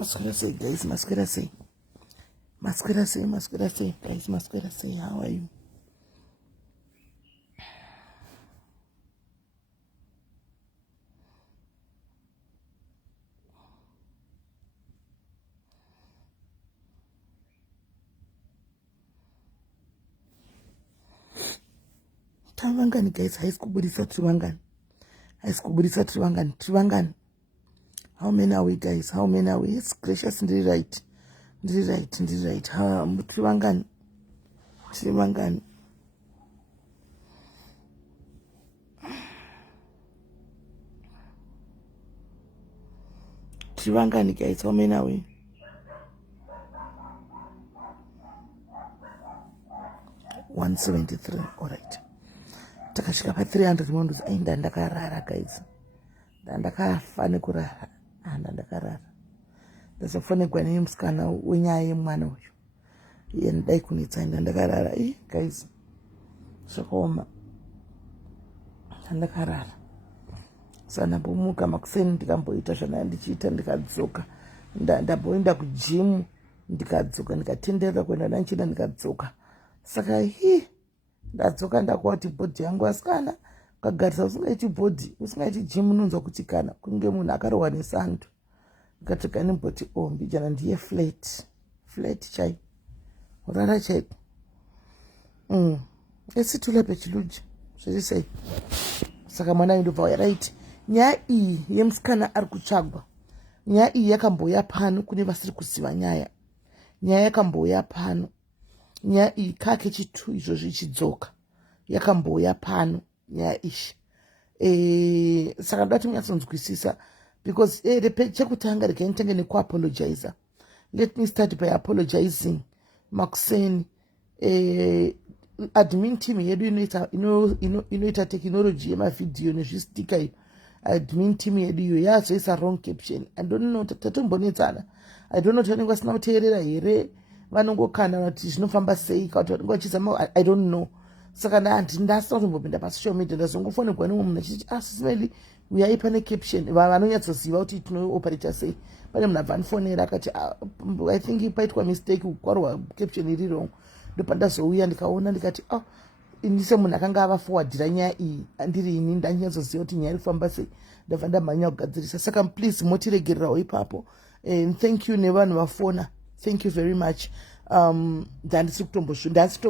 Masquerade say, guys, Masquerade say. Guys, Masquerade say, how are you? Trivangani, guys, high school budisa Trivangani. Trivangani. How many are we, guys? How many are we? It's gracious, ndiri right. Trivangani. Trivangani, guys, how many are we? $173. All right. Takashika pa 300 months. Ainda ndakarara, guys. Ndakafa nekurara. Ndakarara. Ndazofonekwa nemusikana wenyaya yemwana uyu. Iye ndai kunitsa ndakarara. Guys. Zvakaoma. Ndakarara. Sana bomuka makuseni ndikamboita zvandichiita ndikadzoka. Ndamboenda kujimu ndikadzoka ndikatenderera kuenda nanchina ndikadzoka. Saka ndadzoka ndakwati bhodhi yangu asikana ukagarisa usingaiti bhodhi usingaiti jimu unonzwa kuti kana kunge munhu akarohwa nesando ndikatsvaka nemboti mbijana ndiye flat chai rara chai esitula pechiluji zvezisei. Saka mwana indobva uya right. Nyaya iyi yemusikana ari kutsvagwa, nyaya iyi yakamboya pano kune vasiri kuziva nyaya yakamboya pano. Nyaya iyi kake chitu izvozvi ichidzoka yakamboya pano nyaya ishi. Saka ndoda tinyatsonzwisisa because chekutanga regai nitenge nekuapologiza. Let me start by apologizing. Makuseni admin team yedu inoita technology yemavidhiyo nezvistika iyo. Admin team yedu iyo yazoisa wrong caption. I don't know tatombonetsana. I don't know kuti vanenge vasina kuteerera here, vanongokana kuti zvinofamba sei kana kuti vanenge vachizama, I don't know. Saka ndasina kutombopinda pasocial media ndazongofonekwa nemumwe munhu achiti SIS MELLY uyai pane caption. Vanonyatsoziva kuti tinooperata sei. Pane munhu abva andifonera akati I think paitwa mistake kukwarwa caption iri wrong. Ndopandazouya ndikaona ndikati inise munhu akanga avaforwardira nyaya iyi andiri ini ndanyatsoziva kuti nyaya iri kufamba sei. Ndabva ndamhanya kugadzirisa. Saka please motiregererawo ipapo. Thank you nevanhu vafona. Thank you very much.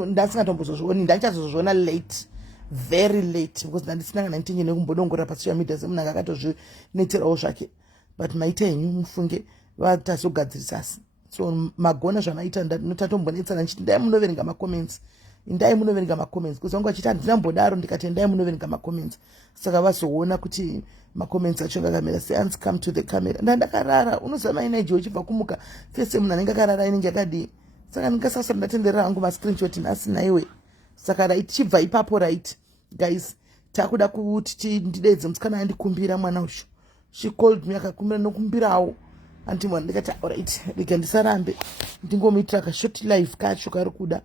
Ndasingatombozozvioni, ndachazozviona late, very late, because ndandisina kana ndinge nekumbodongora pasocial media semunhu anga akatozvineterawo zvake. But maita henyu mufunge vatazogadzirisa. So magona zvamaita ndinotatomboonetsana ndichiti ndai munoverenga macomments. Because vangu vachiti handinambodaro ndikati ndai munoverenga macomments. Saka vazoona kuti macomments acho ngakamira sei. Hands come to the camera. Ndakarara. Unozama energy uchibva kumuka. Fese munhu anenge akarara inenge yakadii. Saka ndingasasara ndatenderera hangu mascreenshot nhasi naiwe. Saka right chibva ipapo right. Guys, takuda kuti ndidedze musikana andikumbira mwana ucho. She called me akakumbira nokumbirawo. Antimwana ndikati alright, rega ndisarambe. Ndingomuitira kashort live kacho kari kuda.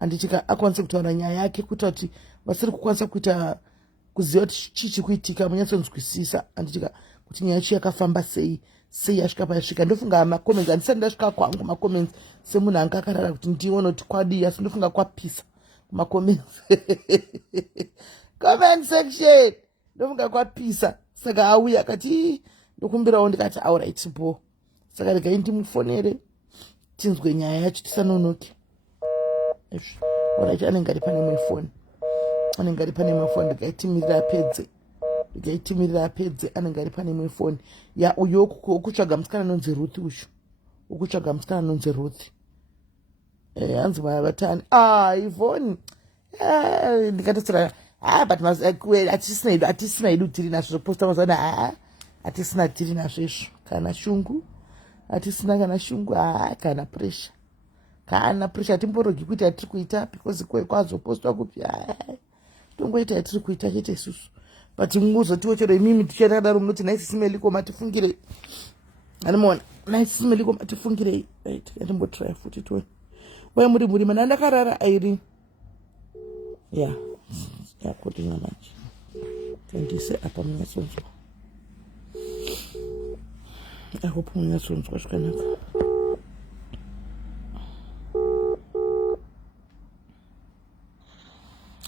Andichika akwanise kutaura nyaya yake kuita kuti vasiri kukwanisa kuita kuziva kuti chichi kuitika munyatsonzwisisa. Andichika kuti nyaya yacho yakafamba sei yasvika payasvika. Ndofunga macomments handisati ndasvika kwangu macomments semunhu anga akarara kuti ndione kuti kwadii, asi ndofunga kwapisa macomments. Comment section ndofunga kwapisa. Saka auya akati ndokumbirawo ndikati alright bo. Saka regai ndimufonere tinzwe nyaya yacho tisanonoke. Alright, anenge ari pane imwe foni ndikaitimirira apedze anenge ari pane imwe foni ya uyo ukutsvaga musikana anonzi Ruth uyu. Hanzi vatani Ivoni ndikatotsira but hatisina hedu tiri nazvo zvoposta mazana hatisina tiri nazvo izvo kana shungu hatisina kana shungu kana pressure hatimborogi kuita yatiri kuita because kwazopostwa kupi tongoita yatiri kuita chete isusu. But muzotiwo chero imimi tichadaro munoti SIS MELLY koma tifungirei. Anomuona SIS MELLY koma tifungirei. Right, ndimbotrya futi tuone. Waya muri mana ndakarara airi. Yeah, kuti manje. Tendise apa munyasonzwa. I hope unyatsonzwa zvakanaka.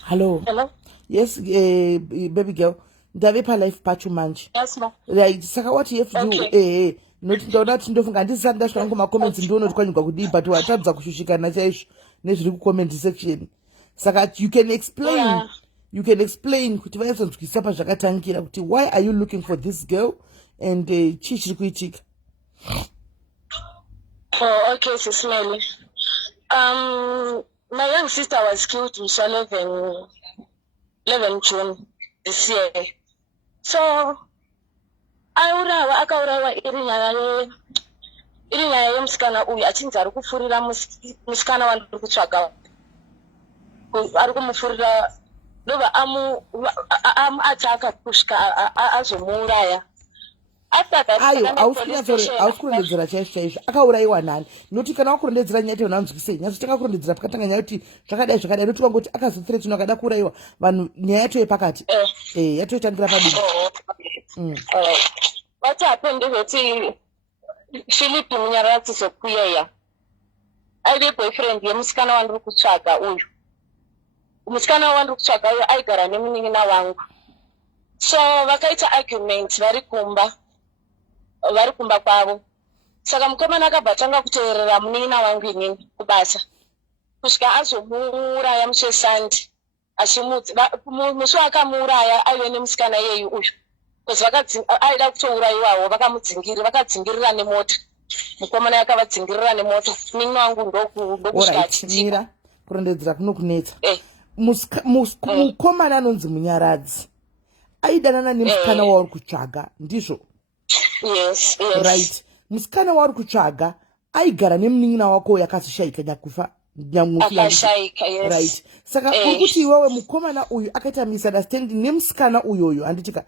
Hello. Hello. Yes, baby girl. Ndave pa life pacho manje. Yes, ma. Right. Saka what you have to do, not ndaona kuti ndofunga ndisati ndasvika ngoma comments ndionoti kwanyuka kudii but watadza kushushikana chaizvo nezviri kucomment section. Saka you can explain. You can explain kuti vaisonzwisa pazvakatangira kuti why are you looking for this girl and chii chiri kuitika. Oh, okay, SIS MELLY. My young sister was killed on 11 June this year. So, akaurawa iri nyaya yemusikana uyu achinzi ari kupfurira musikana wandiri kutsvaga. Ari kumupfurira ndobva amuataka kusvika azomuuraya. Ayo hausikurondedzera chaizvo akaurayiwa nani noti kana wakurondedzera nyaya teunanzwisei nyazo takakurondedzera pakatanga nyaya kuti zvakadai noti wangoti akazothreatin akada kuurayiwa vanhu nyaya yacho yepakati yatoitangira padini. What happened ndezvoti Philip Munyaradzi sokuyeya aive boyfriend yemusikana wandiri kutsvaga uyu. Musikana wandiri kutsvaga uyu aigara nemunin'ina wangu, so vakaita argument vari kumba kwavo. Saka mukomana akabva atanga kuteerera munin'ina wangu inini kubasa kusvika azomuuraya muchesandi. Musi wakamuuraya aive nemusikana yeyu uyu bcause aida kutourayiwawo vakadzingirira nemota. Mukomana yakavadzingirira nemota. Munin'ina wangu ndokusvika kurondedzera kunokunetsa. Mukomana anonzi Munyaradzi aidanana nemusikana wauri kutsvaga ndizvo? Yes. Right. Musikana wauri kutsvaga aigara nemunin'ina wako yakazoshaika nyakufa akashaika. Yes. Right. Saka kuti iwewe mukomana uyu akaita misunderstanding nemusikana uyoyo anditika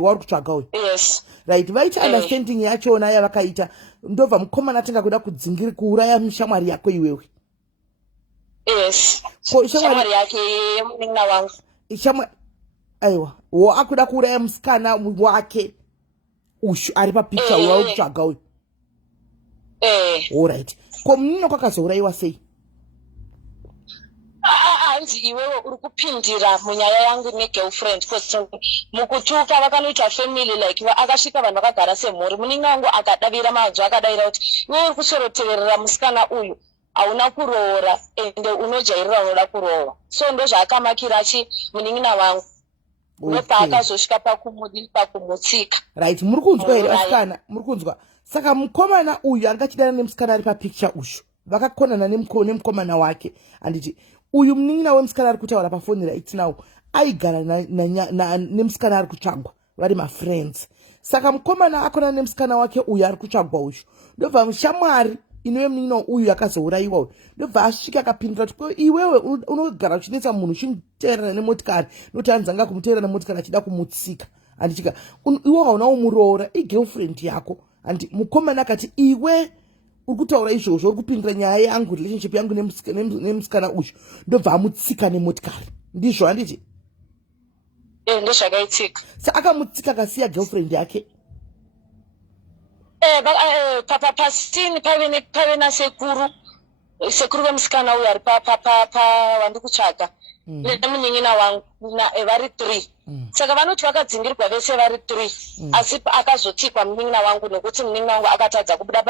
wauri kutsvaga uyu. Yes. Right. Vaita understanding yachona yavakaita ndobva mukomana atanga kuda kuuraya shamwari yako iwewe. Yes. Shamwari yake yemunin'ina wangu. Aiwa akuda kuuraya musikana wake ushu ari papicture uyu wauri kutsvaga uyu. Alright. Ko munin'ina kwakazourayiwa sei? Hanzi iwewe uri kupindira munyaya yangu negirlfriend because mukutuka vakanoita family like akasvika vanhu vakagara semhuri. Munin'ina wangu akadavira mazvo akadavira kuti iwe uri kusoroteverera musikana uyu hauna kuroora ende unojairira unoda kuroora. So ndozvaakamakira munin'ina wangu ndopa akazosvika pakumutsika. Right. Muri kunzwa here vasikana? Muri kunzwa? Saka mukomana uyu angachidana nemusikana ari papicture ushu vakakonana nemukomana wake anditi uyu munin'ina wemusikana ari kutaura pafoni right now aigara nemusikana ari kutsvagwa vari mafriends. Saka mukomana akonana nemusikana wake uyu ari kutsvagwa uyu ndobva shamwari inowe munin'ina uyu akazourayiwa uyu ndobva asvika akapindura kuti iwewe unogara uchinetsa munhu uchimuteerera nemotikari noti anzanga kumuteerera nemotikari achida kumutsika andichika iwe hauna umuroora igirlfriend yako. Andi mukomana akati iwe uri kutaura izvozvo uri kupindura nyaya yangu relationship yangu nemusikana uyu ndobva amutsika nemotikari ndizvo handiti? Ndozvakaitika. Sa akamutsika akasiya girlfriend yake. Pasini pave nasekuru vemusikana uyu ari wandiri kutsvaga nemunin'ina wangu vari 3. Saka vanoti vakadzingirwa vese vari 3 asi akazotsikwa munin'ina wangu nekuti munin'ina wangu akatadza kubuda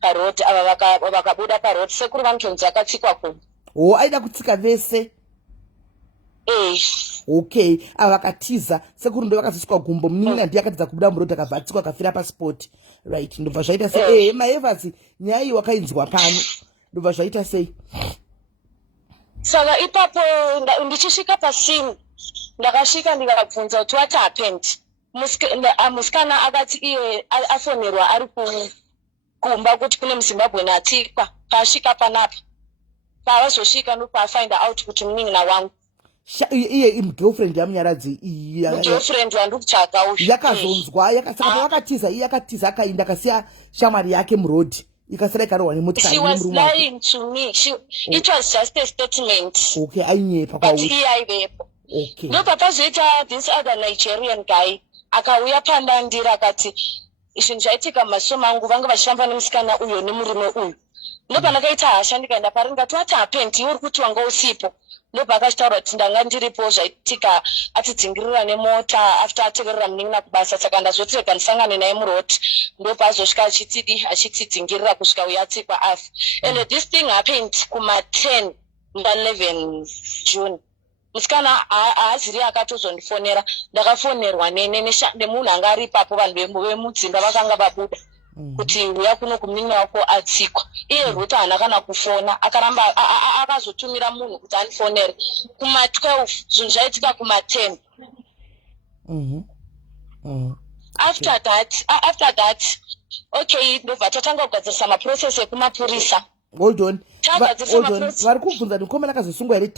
parodi ava vakabuda parodi. Sekuru vanotonzi akatsikwa kunhu. Aida kutsika vese? Okay. Ava vakatiza sekuru ndo vakazosvikwa gumbo munin'ina ndiye akatadza kubuda murodhi akabva atsikwa akafira pasport. Right. Ndobva zvaita sei? Maevhasi nyaya iyi wakainzwa pano ndobva zvaita sei? Saka ipapo ndichisvika pasini ndakasvika ndikabvunza kuti what happened. Musikana akati iye afonerwa ari kumba kuti kune muzimbabwe atsikwa. Paasvika panapa paazosvika ndopaafind out kuti munin'ina wangu iye girlfriend yamunyaradzi girlfriend wandiri kutsvaga uyu yakazonzwa saka pavakatiza iye akatiza akaenda akasiya shamwari yake murodhi ikasara ikarohwa nemotikari. She was lying to me. It was just a statement. Okay, ainyepa but iye aivepo. Okay. Ndopapazoita this other Nigerian guy akauya pandandira akati zvinhu zvaitika mumashomo angu vanga vachifamba nemusikana uyo nemurume uyu. Ndopandakaita hasha ndikaenda pari ndikati wati hapendi uri kuti wanga usipo. Ndobva akachitaura kuti ndanga ndiripo zvaitika atidzingirira nemota after ateverera munin'ina kubasa, saka ndazoti rega ndisangane naye muroti. Ndopazosvika achitidzingirira kusvika uyo atsikwa afi. And this thing happened kuma10 11 June. Musikana haaziri akatozondifonera, ndakafonerwa nemunhu anga ari ipapo, vanhu vemudzimba vakanga vabuda kuti uya kuno kumunin'ina wako atsikwa. Iye Ruth haana kana kufona, akaramba akazotumira munhu kuti andifonere kuma12. Zvinhu zvaitika kuma10. After that okay, ndobva tatanga kugadzirisa maprocess ekumapurisa. Hold on. Vari kubvunza mukomana akazosungwa here?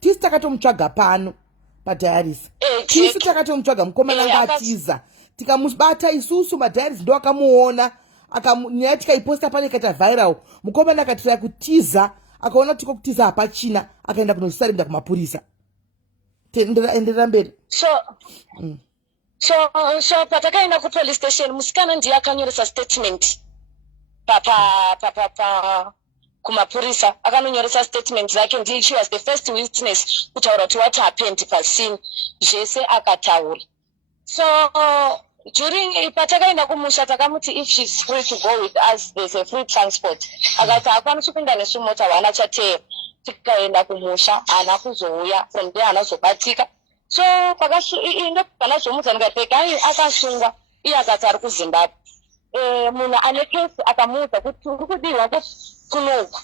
Tisi takatomutsvaga pano padiaries. Tisi takatomutsvaga mukomana ngatiza. Tikamubata isusu madiaries ndo akamuona. Nyaya tikaiposta pane ikaita viral. Mukomana akatira kutiza, akaona tiko kutiza hapachina, akaenda kunosarenda kumapurisa. Enderera mberi. So patakaenda kupolice station, musikana ndiye akanyoresa statement kumapurisa. Akanonyoresa statement rake, ndiye she was the first witness kutaura kuti what happened pasini. Zvese akataura. So during patakaenda kumusha takamuti if she's free to go with us, there's a free transport. Akati akwanisi kupinda nesu mota wana chateya. Tikaenda kumusha haana kuzouya, from there haana zobatika. So ndo panazomudza ndikapeka akasungwa, iye akati ari kuZimbabwe. Munhu ane kesi akamuudza kuti uri kudiwa kunoku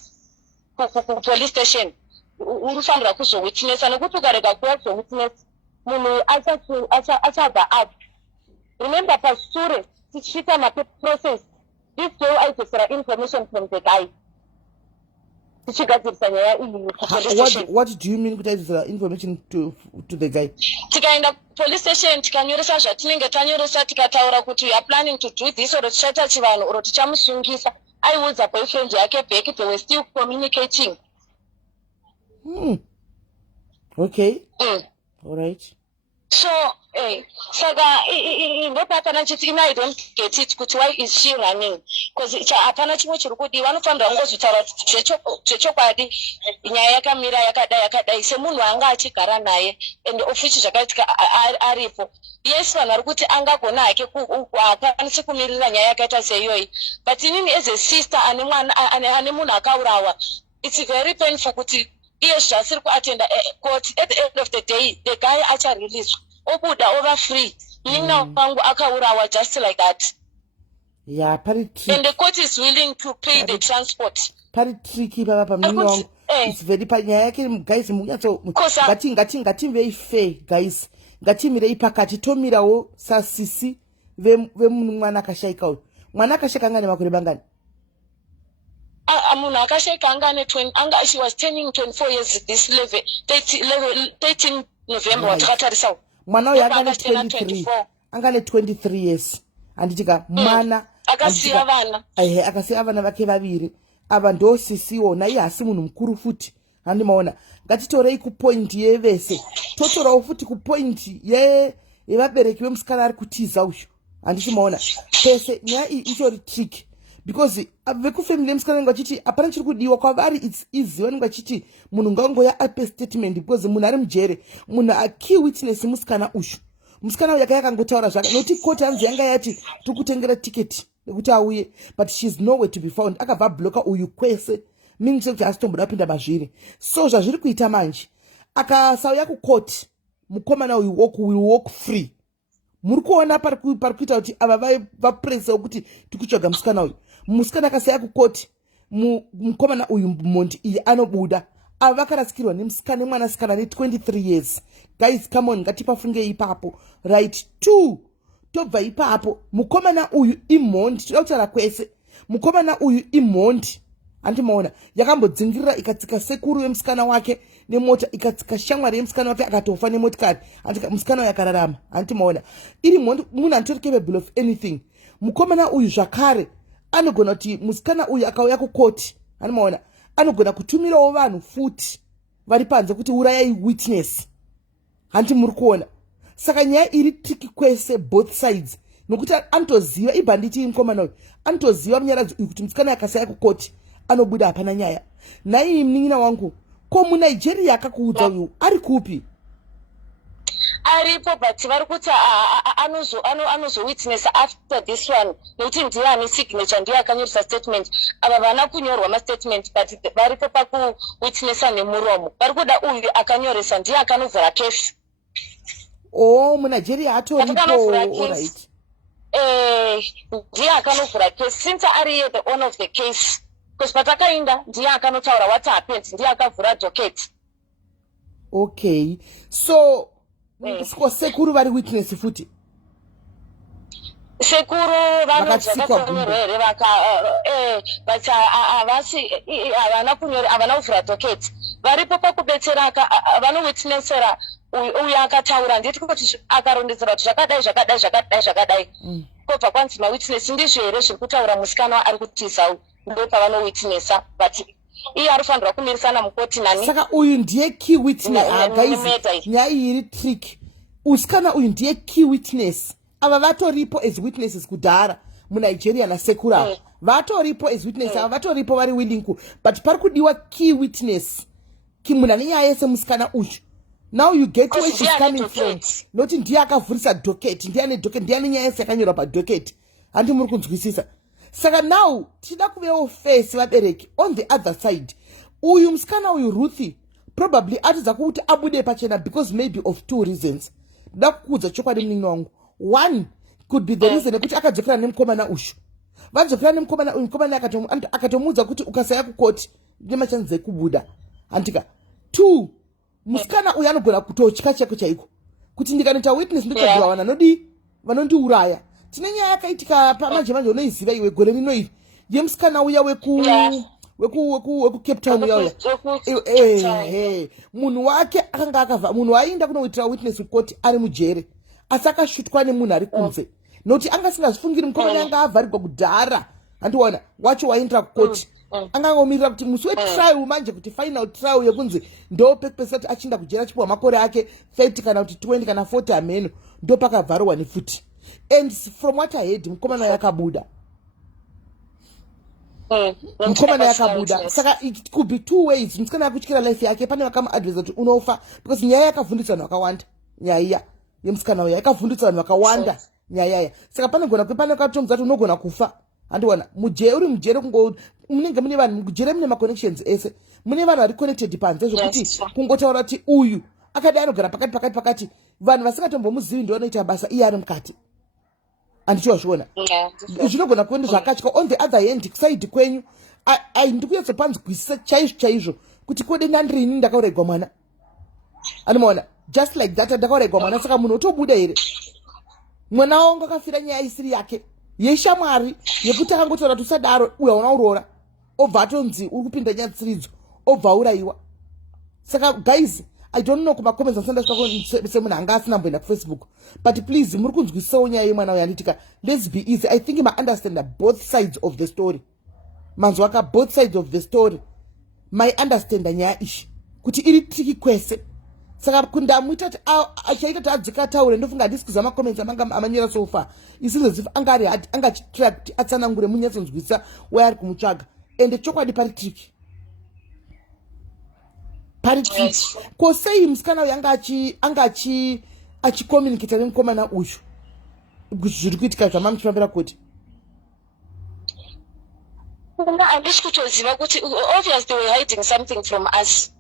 kupolice station, urifanira kuzowitnessa, nekuti ukarega kuya kuzowitness munhu achabva api. Remember pashure tichiita maprocess, this girl aitosera information from the guy. Tichigadzirisa nyaya iyi. What do you mean kuti aitosera information to the guy? Tikaenda police station tikanyoresa zvatinenge tanyoresa, tikataura kuti we are planning to do this, oro tichaita chivanhu, oro tichamusungisa. Aiudza boyfriend yake back, they were still communicating. Okay. All right. So, saka ndopatana chiti I don't get it kuti why is she running? Because hapana chimwe chiri kudiwa, vanofanira kungozotaura zvechokwadi, nyaya yakamira yakadai semunhu anga achigara naye and ofichi zvakaitika aripo. Yes, vanhu vari kuti angagona hake haakwanisi kumirira nyaya yakaita seiyoyi, but inini as a sister ane munhu akaurawa, it's very painful kuti iye zvasiri kuatenda court. At the end of the day the guy achareleaswa, obuda over free. Munin'ina wangu akaurawa just like that. Yeah, and the court is willing to pay the transport. Pari tricky papa munin'ina wangu. It's very nyaya yake guys, munyatso ngatimvei fair guys. Ngatimirei pakati, tomirawo sasisi vemun'wana akashaika uyu. Mwana akashaika anga nemakore mangani? Munhu akashaika anga ane 20, she was turning 24 years this 13 November watakatarisa. Mwana uyu anga ne 23 years. Anditika mwana akasiya vana. Akasiya vana vake vaviri. Ava ndo sisi wona, iye hasi munhu mukuru futi. Handimaona. Ngatitorei kupoint yevese. Totorawo futi kupoint yevabereki vemusikana ari kutiza uyu. Handichimaona. Pese nyaya iyi ichori trick. Because vekufamily yemusikana ngachiti apana chiri kudiwa kwavari, it's easy. Vanhu ngachiti munhu ngangoya ape statement because munhu ari mujere, munhu akey witness musikana uyu. Musikana uyu yakangotaura zvake noti court hanzi yanga yati tikutengera ticket nekuti auye, but she's nowhere to be found. Akabva bloka uyu kwese, meaning kuti asitomboda kupinda mazviri. So zvazviri kuita manje, akasauya kucourt, mukomana uyu will walk free. Muri kuona pari kuita kuti ava vapresa kuti tikutsvaga musikana uyu. Musikana akasauya kucourt, mukomana uyu mhondi iyi anobuda. Ava vakarasikirwa nemusikana nemwanasikana ne23 years. Guys, come on, ngatipafunge ipapo. Right, 2. Tobva ipapo, mukomana uyu imhondi, toda kutaura kwese. Mukomana uyu imhondi. Andimaona, yakambodzingirira ikatsika sekuru wemusikana wake nemota, ikatsika shamwari yemusikana wake akatofa nemotikari. Andika musikana uyu akararama. Andimaona, iri mhondi, munhu anotori capable of anything. Mukomana uyu zvakare anogona kuti musikana uyu akauya kucourt. Andimaona, anogona kutumirawo vanhu futi vari panze kuti urayai witness. Handi muri kuona. Saka nyaya iri tricky kwese, both sides. nokuti anotoziva ibhanditi mukomana uyu anotoziva munyaradzi uyu kuti musikana akasaya kukoti anobuda hapana nyaya. Nai mnin'ina wangu, ko muNigeria akakuudza uyu ari kupi? Aripo, but vari kuti anozowitnessa after this one, nokuti ndiye ane signature, ndiye akanyoresa statement. Ava vana kunyorwa mastatement, but varipo pakuwitnessa nemuromo. Vari kuda uyu akanyoresa, ndiye akanovhura case. Oh, muNigeria atoripo, alright. Ndiye akanovhura case, since ariye the owner of the case. Because patakainda, ndiye akanotaura what happened, ndiye akavhura docket. Okay, so sekuru vari witness futi? Sekuru vanozvakatonyorwa here but havana kuvhura docket. Varipo pakubetsera vanowitnessera uyu akataura, nditi kuti akarondedzera kuti zvakadai kobva kwanzi mawitness ndizvo here zviri kutaura musikana ari kutiza, ndo pavanowitnessa, but iye arifanirwa kumirisana mukoti nani. Saka uyu ndiye key witness. Guys, nyaya iri trick. Usikana uyu ndiye key witness. Ava vatoripo as witnesses kudhara muNigeria nasekuru ava vatoripo as witness. Ava vatoripo vari willing ku, but pari kudiwa key witness kimuna nenyaya yese musikana uyu. Now you get where she's coming from. Noti ndiye akavhurisa docket, ndiye ane docket, ndiye ane nyaya yese yakanyorwa padocket. Handi muri kunzwisisa. Saka now tida kuvewo face vabereki on the other side. Uyu musikana uyu Ruthie probably atiza kuti abude pachena because maybe of two reasons. Da kuudza chokwadi mnin'ina wangu. One could be the reason yekuti akadzokera nemukomana uyu. Vadzokera nemukomana uyu, mukomana akatomuudza kuti ukasaya kukoti nemachanzi ekubuda. Antika. Two, musikana uyu anogona kutotya chako chaiko. Kuti ndikanoita witness ndikadzwa vanondiuraya. Tine nyaya yakaitika pamanje unoiziva iwe gore rino iri yemusikana uya weku Cape Town uya. Munhu wake akanga akavha, munhu wainda kunoitira witness kukoti ari mujere. Asi akashutwa nemunhu ari kunze. Noti anga singazvifungiri mukomana anga avharirwa kudhara. Andiwana wacho waindira kukoti. Anga ngomirira kuti musi wetrial manje kuti final trial yekunzi ndo pekupesati achinda kujera chipuwa makore ake 30 kana kuti 20 kana 40 ameno ndo pakavharwa nefuti. And from what I heard, mukomana yakabuda. Mukomana yakabuda. Saka it could be two ways. Musikana yakuchikira life yake pane vakama advise kuti unofa because nyaya yakavhundutsa vanhu vakawanda. Nyaya yemusikana uya yakavhundutsa vanhu vakawanda. Nyaya. Saka panogona pane katomudza kuti unogona kufa. Andiwana uri mujere kungo munenge mune vanhu mujere mune connections ese. Mune vanhu vari connected panze zvokuti kungotaura kuti uyu akadai anogara pakati vanhu vasingatombomuzivi ndio vanoita basa iye ari mukati. Andichozviona. Zvinogona kuenda zvakatya. On the other hand, kuside kwenyu ndikuyatsopanzwisisa chaizvo kuti kode ndandirini ndakaurayirwa mwana. Anomaona just like that ndakaurayirwa mwana, saka munhu otobuda here. Mwana wangu akafira nyaya isiri yake yeshamwari yekuti akangotaura kuti usadaro uya unaurora obva atonzi uri kupinda nyaya dzisiridzo obva aurayiwa. Saka guys, I don't know kuma comments asanda semunhu anga asina mboenda kuFacebook, but please muri kunzwisisawo nyaya yemwana uyu anditika. Let's be easy. I think I understand both sides of the story. Manzwaka both sides of the story. My understanding nyaya ishi kuti iri tricky kwese. Saka kundamuita kuti achaita kuti adzika taure ndofunga handisi comments amanyera so far. Isizo zifa anga chitira kuti atsanangure munyatsonzwisisa wayari kumutsvaga. And chokwadi pari tricky. Ko sei musikana uyu anga achicommunicate nemukomana uyu zviri kuitika zvamamuchifambira kuti? Handisi kutoziva kuti obviously they were hiding something from us.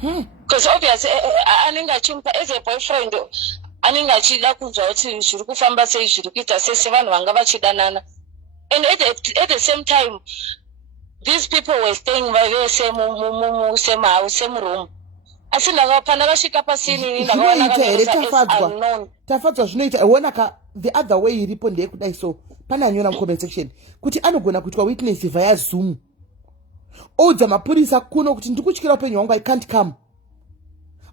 Because obviously anenge achimupa as a boyfriend, anenge achida kunzwa kuti zviri kufamba sei, zviri kuita sei, vanhu vanga vachidanana. And at the same time, these people were staying by the same house, same room. Asi pandakasvika pasini ndakaona tafadzwa zvinoita. Onaka the other way iripo ndeyekudai. So pane anyora mucomment section kuti anogona kuitwa witness via Zoom. Oudza mapurisa kuno kuti ndikutyira upenyu hwangu, I can't come.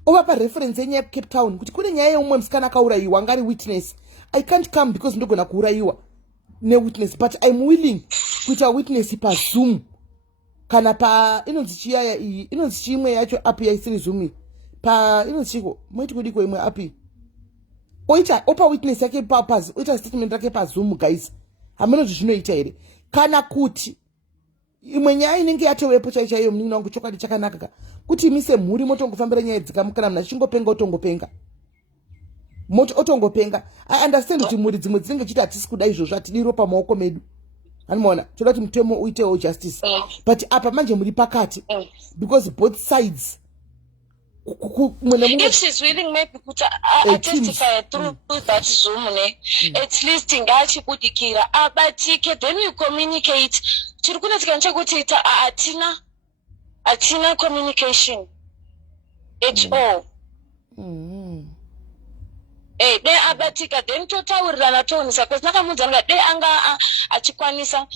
Ovapa reference yenyaya Cape Town kuti kune nyaya yeumwe musikana akaurayiwa ngari witness. I can't come because ndogona kuurayiwa newitness, but I'm willing kuita witness pa Zoom. Kana pa inonzi chiyaya iyi, inonzi chimwe yacho api yaisiri Zoom pa inonzi chiko mwiti kudiko imwe api opa witness yake papazi oita statement yake paZoom guys hamunoti zvinoita here kana kuti imwe nyaya inenge yatowepo chaiyo muningi wangu chokwadi chakanaka kuti imi semhuri motongofambira nyaya dzikamukana munhu achingopenga otongopenga moti otongopenga I understand kuti mhuri dzimwe dzinenge chiti hatisi kuda izvozvo hatidi ropa maoko medu anomaona toda kuti mutemo uitewo justice but apa manje muri pakati because both sides if she's willing maybe kuti testify through that Zoom at least ngachibudikira abatike then you communicate tiri kunetika nchekuti atina communication at all de abatika then totaurirana toonesa because nakamudzana de anga achikwanisa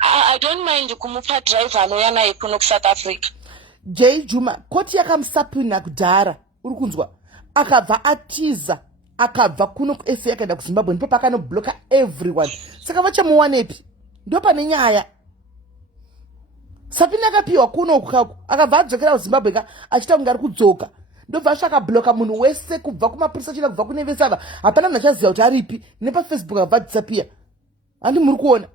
I don't mind kumupa driver anoya naye kuno kuSouth Africa. J Juma koti yakamusapina kudhara uri kunzwa akabva atiza akabva kuno kuSA akaenda kuZimbabwe ndipo pakanobloka everyone saka vachamuwanepi ndo pane nyaya sapina akapiwa kuno kukako akabva adzokera kuZimbabwe ka achita kunge ari kudzoka ndobva asvaka bloka munhu wese kubva kumapurisa china kubva kune vesava hapana munhu achaziva kuti aripi nepafacebook akabva disappear handi muri kuona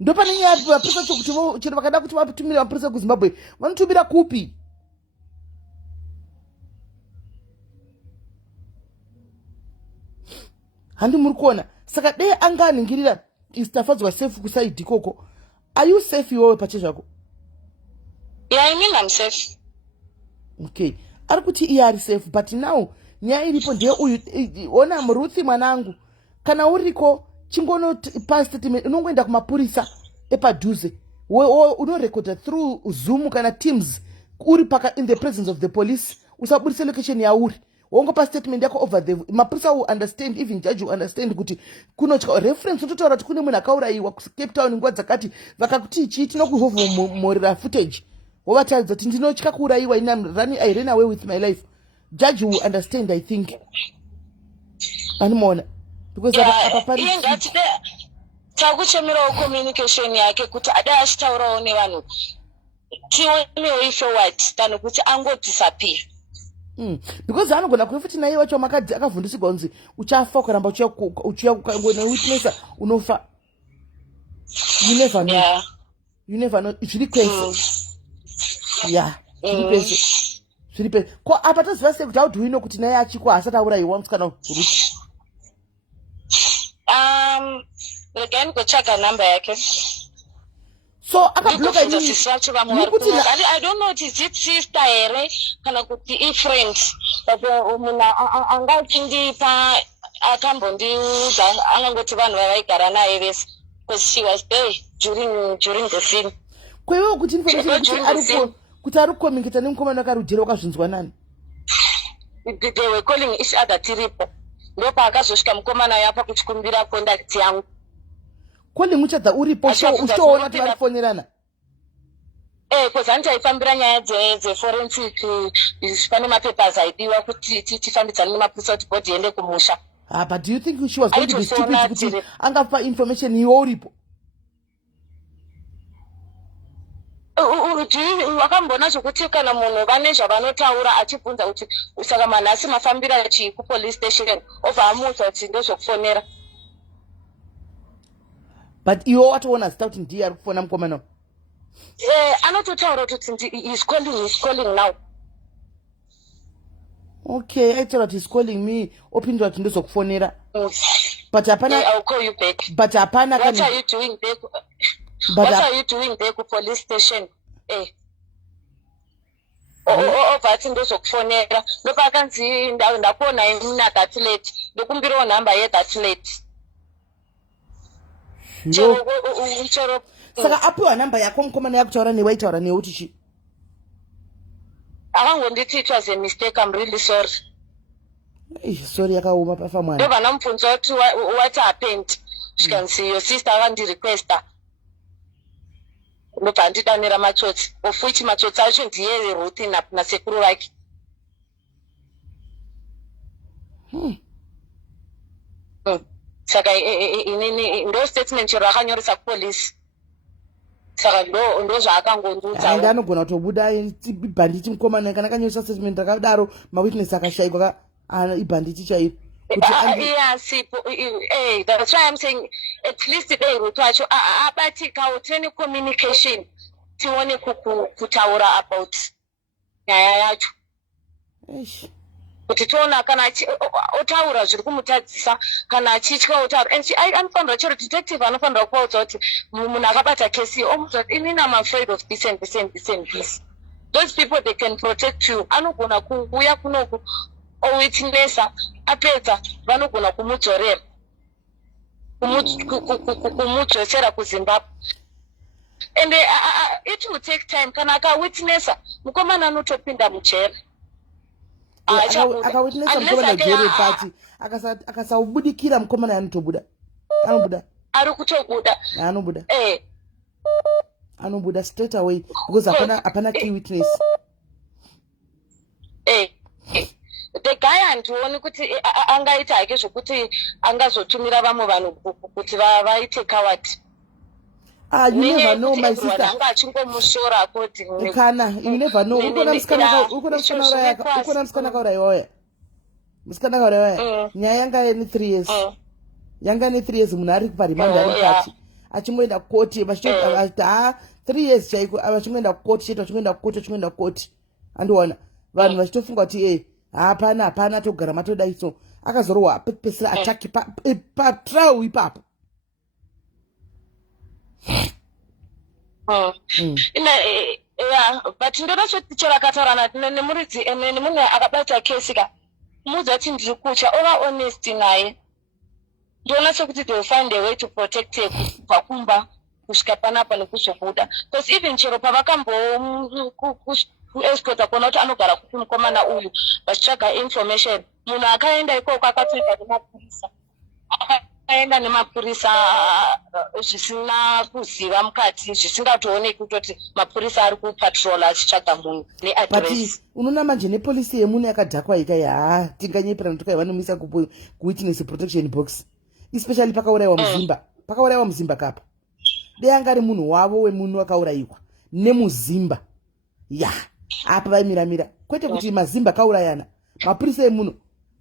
ndo pane nyaya mapurisa chokuti chero vakada kuti vatumire mapurisa kuZimbabwe vanotumira kupi handi muri kuona saka dei anga aningirira istafadzwa safe kusaidi ikoko are you safe iwewe pache zvako I mean I'm safe okay ari kuti iye ari safe but now nyaya iripo ndiye uyu ona muruthi mwanangu kana uriko chingonopa statement unongoenda kumapurisa epadhuze unorecorda through Zoom kana Teams uri paka in the presence of the police usaburise location yauri wongopa statement yako over the mapurisa will understand even judge will understand kuti kunotya reference utotaura kuti kune munhu akaurayiwa kuCape Town nguva dzakati vakakuti ichi tinokuhovhomorera footage wovataridza kuti ndinotya kuurayiwa I ran away with my life judge will understand I think anomaona because ingati takuchemerawo communication yake kuti adai achitaurawo nevanhu tionewo ifoward tano kuti angodisappear because anogona kuve futi naye wacho akavhundusigwa kunzi uchafa ukaramba uchiya witnessa unofa you never know you never know zviri kwese zviri kwese zviri pe ko apa toziva sei kuti how do we know kuti naye achiko asati aurayiwa musikana ruti again kutsvaga number yake so akabloka ini kuti I don't know kuti is it sister here kana kuti I friend but munhu angatindipa akambondiudza angangoti vanhu vavaigara naye vese because she was there during the scene kwewewo kuti information kuti ari kukomingeta nemukomana wakarudhira wakazvinzwa nani they were calling each other tiripo ndopa akazosvika mukomana yapa kuchikumbira contact yangu calling uchadza uripo uchitoona kuti varifonerana because handichaifambira nyaya dzeforensic pane mapapers aidiwa kuti tifambidzane nemapurisa kuti bhodhi iende kumusha but do you think she was going to be stupid kuti angapa information iwe uripo wakambona zvokuti kana munhu vane zvavanotaura achibvunza kuti saka manhasi mafambira chii kupolice station obva amuudza kuti ndozvokufonera but iwe watoona zita kuti ndiye ari kufona mukomana anototaura kuti is calling now okay aitaura kuti is calling me opindura kuti ndozokufonera but hapana I'll call you back but hapana what are you doing back what are you doing there kupolice station obvati ndozokufonera ndopakanzi ndakuona muna that late ndokumbirawo nhamba ye-that late chero saka apiwa nhamba yako mukomana yakutaura newe aitaura newe kuti chi akangonditi it was a mistake I'm really sorry sorry yakaoma pafa mwana ndobva namubvunza kuti what happened zvikanzi your sister akandirequesta ndobva andidanira matsotsi of which matsotsi acho ndiye Ruth nasekuru vake saka inini ndo statement chero akanyoresa kupolisi saka ndo zvaakangondiudza ende anogona kutobuda ibhanditi mukomana kana akanyoresa statement akadaro mawitness akashayikwa ibhanditi chairo Yes, that's why I'm saying at least they will touch about any communication tione kutaura about nyaya yacho kuti toona kana otaura zviri kumutadzisa kana achitya otaura and anofanira chero detective anofanira kuvaudza kuti munhu akabata kesi omuudza kuti inini am afraid of this and this and this and this. Those people they can protect you. Anogona kuuya kunoku owitnessa apedza vanogona kumudzorera kumudzosera kuZimbabwe. And it will take time. Kana akawitnessa mukomana anotopinda mujeri. Akawitnessa mukomana jeri pati akasabudikira mukomana anotobuda. Anobuda. Ari kutobuda. Anobuda. Anobuda straight away because hapana key witness. The guy handioni kuti angaita hake zvokuti angazotumira vamwe vanhu kuti vaite coward. You never know, my sister. You never know. Ukona msikana kauraiwa. Musikana kauraiwa. Nyaya yanga ni 3 years. Yanga ni 3 years munhu ari parimanda ari pati. Achimboenda koti vachita 3 years chaiko vachimboenda koti cheto vachimboenda koti. Andiona vanhu vachitofunga kuti hapana togara matoda iso. Akazorwa pepesera achaki pa trial ipapo. But ndoda sotichera katarana nemuridzi nemunhu akabata kesi ka mudza kuti ndiri kucha ova honest naye ndona sokuti they will find a way to protect you kubva kumba kusvika panapa nekuzobuda because even chero pavakambo kuescota kuona kuti anogara kupi mukomana uyu vachitsvaga information munhu akaenda ikoko akatoenda nemapurisa akaenda nemapurisa zvisina kuziva mukati zvisingatooneki kutoti mapurisa ari kupatrola achitsvaga munhu neadress. Unoona manje nepolisi yemunhu yakadhakwa ika tinganyepera notoka vanomisa kuwitness protection box especially pakauraiwa muzimba kapa dei anga ari munhu wavo wemunhu akaurayiwa nemuzimba apa vaimiramira kwete kuti mazimba akaurayana mapurisa emunhu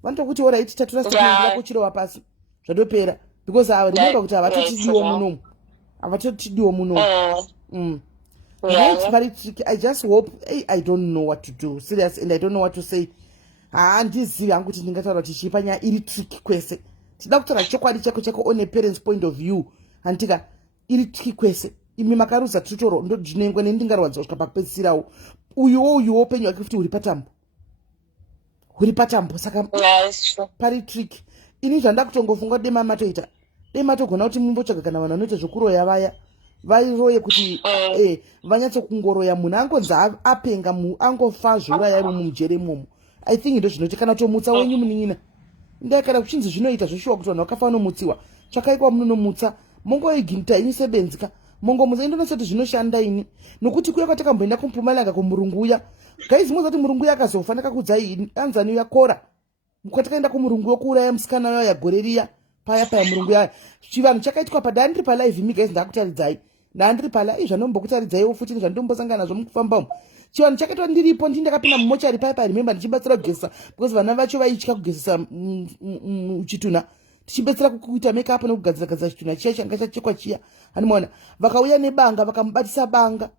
vanotokuti oraiti tatora statement yako chirowa pasi zvadopera because remember kuti havatotidiwo munomu It's very tricky. I just hope I don't know what to do serious and I don't know what to say. Handizivi hangu kuti ndingataura kuti chipanya iri tricky kwese tida kutora chokwadi chako on a parent's point of view antika iri tricky kwese imi makaruza tutoro ndo dzinengwe nendingarwadza kusvika pakupedzisirawo uyuwo upenyu hwake futi huri patambo saka pari tricky. Ini zvandakutongofunga dema matogona kuti mumbotsvaga kana vanhu vanoita zvokuroya vaya vairoye kuti vanyatsokungoroya munhu angonzi apenga angofa zvouraya mumujere imomo. I think ndo zvinoti kana tomutsa wenyu munin'ina ndaikada kuchinzi zvinoita zvoshuwa kuti vanhu vakafa nomutsiwa chakaikwa munonomutsa mongoigimta ini sebenzika mongomutsa indonosati zvinoshanda ini nokuti kuya kwatakamboenda kumpumalanga kumurungu uya gaizi moza kuti murungu uya akazofa ndakakudzai anzani yakora kwatakaenda kumurungu yokuuraya musikana wayo yagoreriya paya murungu yayo chivanhu chakaitwa pada ndiri palive imi gaizi ndakutaridzai ndandiri pala izvanombokutaridzaiwo futi nezvandombosangana nazvo mukufambamo chivanhu chakaitwa ndiripo ndakapinda mumochari paya remember ndichibatsira kugezesa because vana vacho vaitya kugezesa chitunha tichibatsira kuita makeup nekugadzira chitunha chiya changa chachekwa chiya animaona vakauya nebanga vakamubatisa banga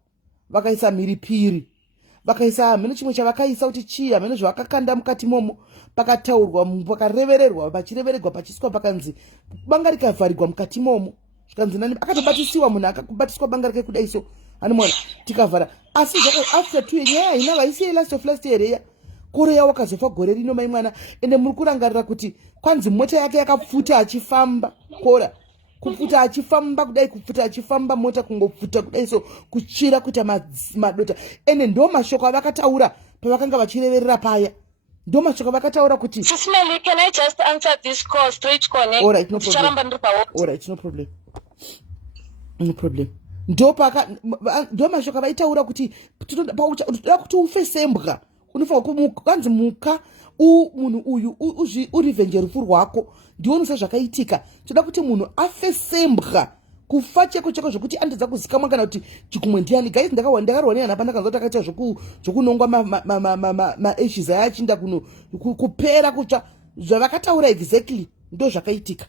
vakaisa mhiripiri vakaisa hameno chimwe chavakaisa kuti chii hameno zvavakakanda mukati momo pakataurwa pakarevererwa pachirevererwa pachiswa pakanzi banga rikavharirwa mukati momo zvikanzi nani akatobatisiwa munhu akakubatiswa banga rake kudai so animaona tikavhara asi after 2 nyaya haina vaisiye last year kore yawo kazofa gore rino mai mwana ende muri kurangarira kuti kwanzi mota yake yakapfuta achifamba kora kupfuta achifamba kudai kupfuta achifamba mota kungopfuta kudai so kuchira kuita madota ende ndo mashoko avakataura pavakanga vachireverera paya ndo mashoko avakataura kuti SIS MELLY, can I just answer this call straight connect? All right, no problem. Ndo mashoko avaitaura kuti toda kuti ufe sembwa unofanira kwanzi muka munhu uyu urivhenje rufu rwako ndionosa zvakaitika toda kuti munhu afe sembwa kufa cheko zvokuti andidza kuzikamwa kana kuti chikumwe ndiani guys ndakarwa nehana pandakanzwa kuti akaita zvokunongwa maashes aya achinda kupera kutsva zvavakataura exactly ndo zvakaitika.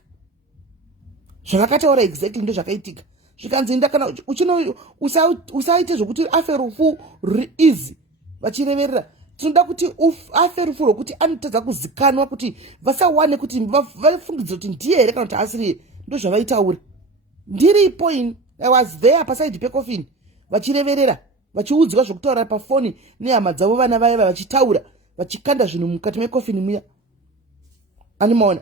Zvavakataura exactly ndo zvakaitika. Zvikanzi ndakana usaite zvokuti afe rufu easy vachireverera. Tinoda kuti afe rufu rwokuti anotadza kuzikanwa kuti vasawane kuti vafungidze kuti ndiye here kana kuti asiri. Ndo zvavaitaura. Ndiripo ini. I was there paside pekofini vachireverera vachiudzwa zvokutaura pafoni nehama dzavo vana vaiva vachitaura vachikanda zvinhu mukati mekofini muya. Animaona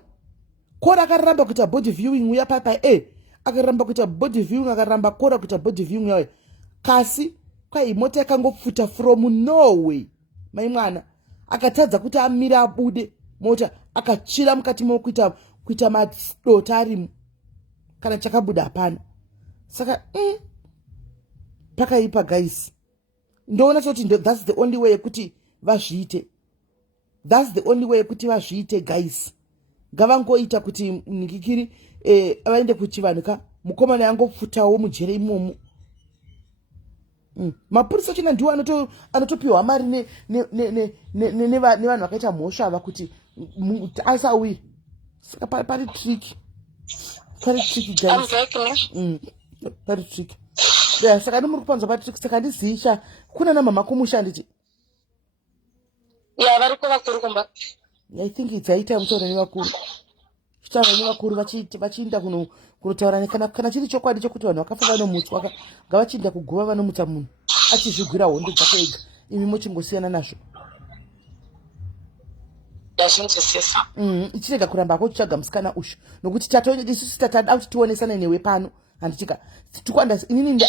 kora akaramba kuita body viewing muya papa akaramba kuita body viewing akaramba kora kuita body viewing yayo kasi kwai mota yakangopfuta from Norway mai mwana akatadza kuti amire abude mota akachira mukati mokuita madota ari kana chakabuda hapana. Saka pakaipa guys. Ndoona kuti that's the only way yekuti vazviite. That's the only way yekuti vazviite guys. Ngavangoita kuti nikikiri vaende kuchivanika mukomana yangopfutawo mujere imomo. Mapurisa china ndiwo anotopiwa mari nevanhu vakaita mhosva ava kuti asauye. Saka pari tricky. Pari tricky guys. Pari tricky. Yeah, saka ndimuri kupanzwa pari tricky saka ndizisha kuna na mama kumusha nditi. Yeah, vari kuvakuru kumba. I think it's a time to nevakuru. Chitaura nevakuru vachiinda kunotaura kana chiri chokwadi chokuti vanhu vakafa vanomutswa ngavachiinda kuguva vanomutsa munhu achizvigwira hondo dzake ega imi mochingosiyana nazvo. Ichirega kuramba akotsvaga musikana ushu nokuti isusu tatada kuti tionesane newe pano handitika tikwanda inini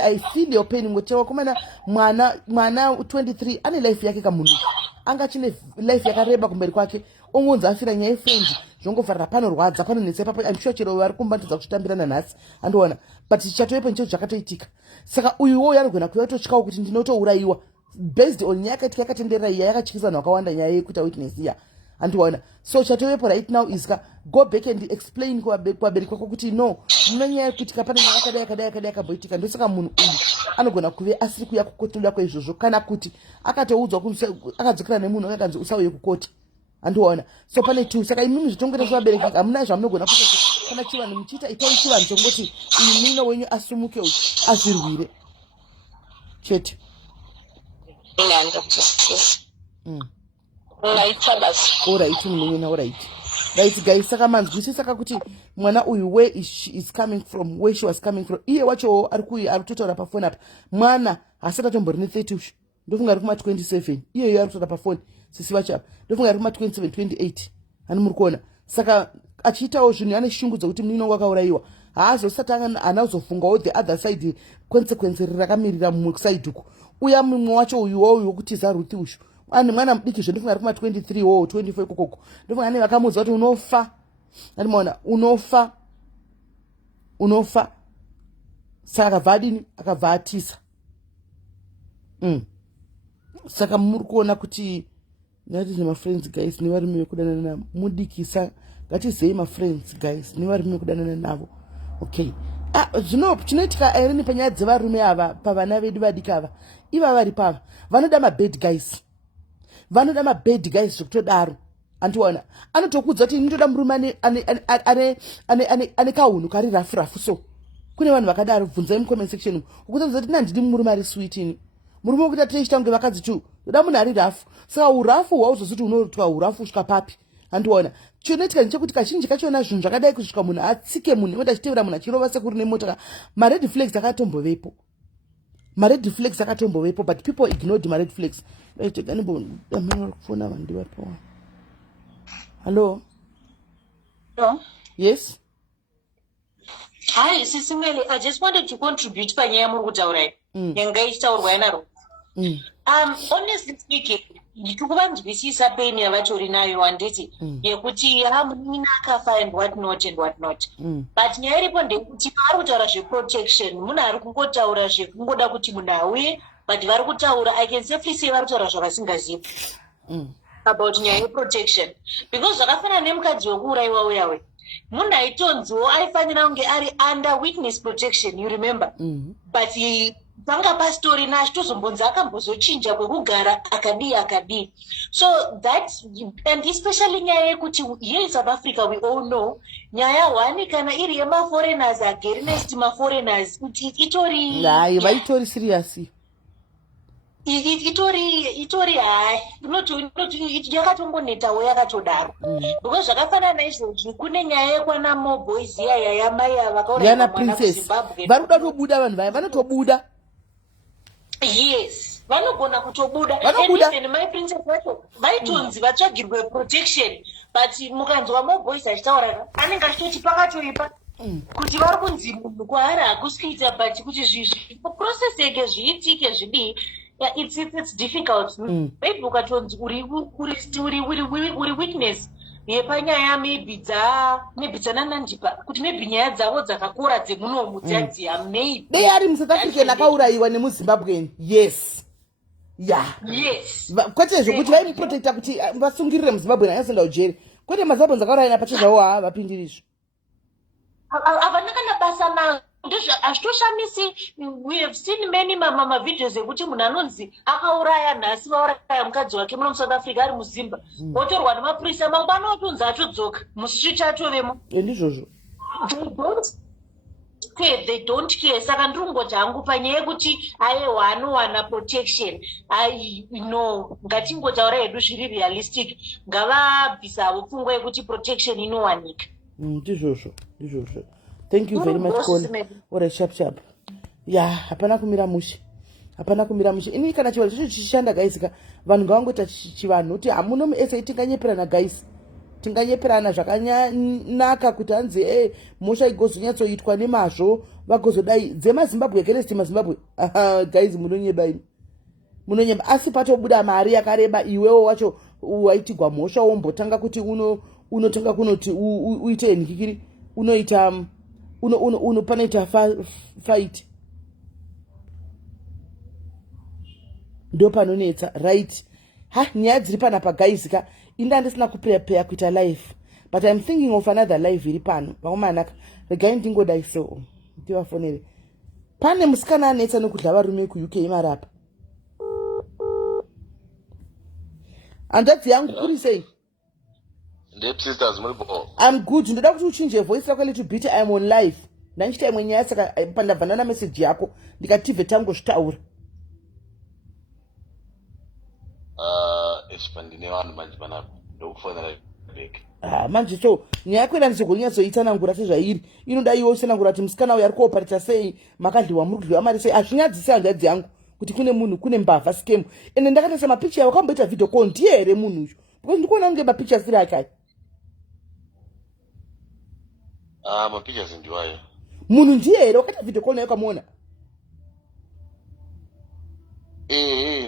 I feel your pain ngotewa komana mwana 23 ane life yake kamunhu anga chine life yakareba kumberi kwake ongonza afira nyaya yefriend zvongofarira panorwadza panonetse papo I'm sure chero vari kumbatidza kuchitambirana nhasi andoona but chichatoepo ncho zvakatoitika. Saka uyuwo yanogona kuyatotyawo kuti ndinotourayiwa based on nyaya yakatenderera iya yakatyisa vanhu vakawanda nyaya yekuita witness iya andiona. So chatoepo right now is go back and explain kuvabereki kwako kuti no munonyaya yekuitika pane nyaya yakadai yakamboitika. Ndosaka munhu uyu anogona kuve asiri kuya kukotoda kwaizvozvo kana kuti akatoudzwa akadzokera nemunhu akakanzi usauye kukoti andiona. So pane tu saka imimi zvitongore zvabereki hamuna zvamunogona kuti kana chivanhu muchiita itai chivanhu chongoti uyu mwino wenyu asumuke azvirwire chete. Right guys, saka manzwisi saka kuti mwana uyu where is coming from, where she was coming from. Iye wacho arikutotaura pafoni apa mwana hasati atombori ne 30 ushu ndofunga ari kuma 27 iyeyo arikutotaura pafoni sisi vacho apa ndofunga ari kuma 27 28 ani muri kuona. Saka achiitawo zvinhu ane shungu dzokuti munino wakaurayiwa haazosati anazofungawo the other side consequence rakamirira mumwe side uku. Uya mumwe wacho uyuwo wokutiza Ruthi ushu ane mwana mudiki zvendofunga ari kuma 23 wo 24 kokoko ndofunga ane vakamudza kuti unofa andimona unofa saka akavadini akavhatisa. Saka muri kuona kuti ngati my friends guys ni vari kudanana mudikisa ngatizei my friends guys ni vari kudanana navo. Okay zvino chinoitika irini panyaya dzevarume ava pavana vedu vadiki ava iva vari pava vanoda mabad guys zvokutodaro andiona anotokudza kuti ndinoda murume ane kaunhu kari rafu so kune vanhu vakadaro bvunzai mucomment section ukutodza kuti nandidi murume ari sweet ini murume wokuti ateichita kunge vakadzi tu ndoda munhu ari rafu. Saka urafu hwauzozoti unotwa urafu kusvika papi andiona. Chinoitika ndechekuti kazhinji kachona zvinhu zvakadai kusvika munhu atsike munhu oda achitevera munhu achirova sekuri nemota mared flags akatombovepo but people ignored my red flags. Hello. Yes. Hi, SIS MELLY. I just wanted to contribute panyaya muri kutaura yanga ichitaurwa inaro. Honestly speaking, ndikuvanzwisisa pain yavatori nayo handiti yekuti munina akafa and what not. But nyaya iripo ndekuti vari kutaura zveprotection munhu ari kungotaura zvekungoda kuti munhu auye but vari kutaura I can safely say vari kutaura zvavasingazivi about nyaya yeprotection because zvakafanana nemukadzi wekuurayiwa uyawe munhu aitonziwo aifanira kunge ari under witness protection you remember but vanga pastori nacho tozombonzi akambozochinja kwekugara akadii. So that, and especially nyaya yekuti here in South Africa we all know nyaya one kana iri yemaforeigners against maforeigners itori vaitori serious itori hai yakatombonetawo yakatodaro because zvakafanana naizvozvi kune nyaya yekwana moboys yaya yamai vakaurayana princess vari kuda tobuda vanhu vaya vanotobuda yes vanogona kutobuda and even my princess vacho vaitonzi vatsvagirwe protection but mukanzwa moboys achitaura anenge achitoti pakatoipa kuti vari kunzi munhu kwaari hakusikuita but kuti process yake zviitike zvidii. Yeah, it's difficult. Maybe ukatonzi uri witness yepanyaya maybe dzanananjipa kuti maybe nyaya dzavo dzakakura dzemunomu dziadziya maybe dei ari muSouth African akaurayiwa nemuZimbabwean yes kwete zvokuti vaimuprotecta kuti vasungirire muZimbabwean anyasenga ujeri kwete maZimbabweans akaurayana pachezvavo vapindirizvo havana kana basa navo hazvitoshamisi. We have seen many videos ekuti munhu anonzi akauraya nhasi vauraya mukadzi wake muno muSouth Africa ari muZimba otorwa nemapurisa mangwana otunzi atodzoka musitreet atovemo ndizvozvo they don't care. Saka ndirungoti hangu panyaya yekuti aiwa anowana protection no ngatingotaura hedu zviri realistic ngavabvisavo pfungwa yekuti protection inowanika ndizvozvo. Thank you very much Kona. Ora sharp. Hapana kumira mushe. Ini kana chivanhu chacho chichishanda guys ka vanhu ngavangota chivanhu kuti hamuno muSA tinganyeperana guys. Tinganyeperana zvakanaka kuti anzi mhosva igozonyatsoitwa nemazvo vagozodai dzemaZimbabwe keresti maZimbabwe. Guys munonyeba asi patobuda mari yakareba iwewo wacho waitigwa mhosva wombotanga kuti unotanga kunoti uite nhikiri unoita panoita fight ndo panonetsa right nyaya dziri panapa guys ka inda ndisina kuprepare kuita live but I'm thinking of another live iri pano vakomanaka regai ndingodai so ndivafonere pane musikana anetsa nekudla varume kuUK marapa hanzvadzi yangu kuri sei sisters I'm good. Ndoda kuti uchinje voice rako little bit. I'm on live. Nanchita imwe nyaya saka pandabva message yako ndikative tango zvitaura. Espandine vanhu manje panapa ndokufonera beke. Manje so nyaya yako ndizogonyatsoitsanangura sezvairi. Inoda iwe usenangura kuti musikana uyu ari kuoparita sei makadliwa muri kudliwa mari sei azvinyadzisi hanzvadzi yangu kuti kune munhu kune mbavha scam. Ende ndakatarisa mapicha yawo akamboita video call ndiye here munhu uyu. Because ndikuona kunge mapicha asiri akaya. Mapicha sindiwayo. Munhu ndiye here wakaita video call nayo kamuona?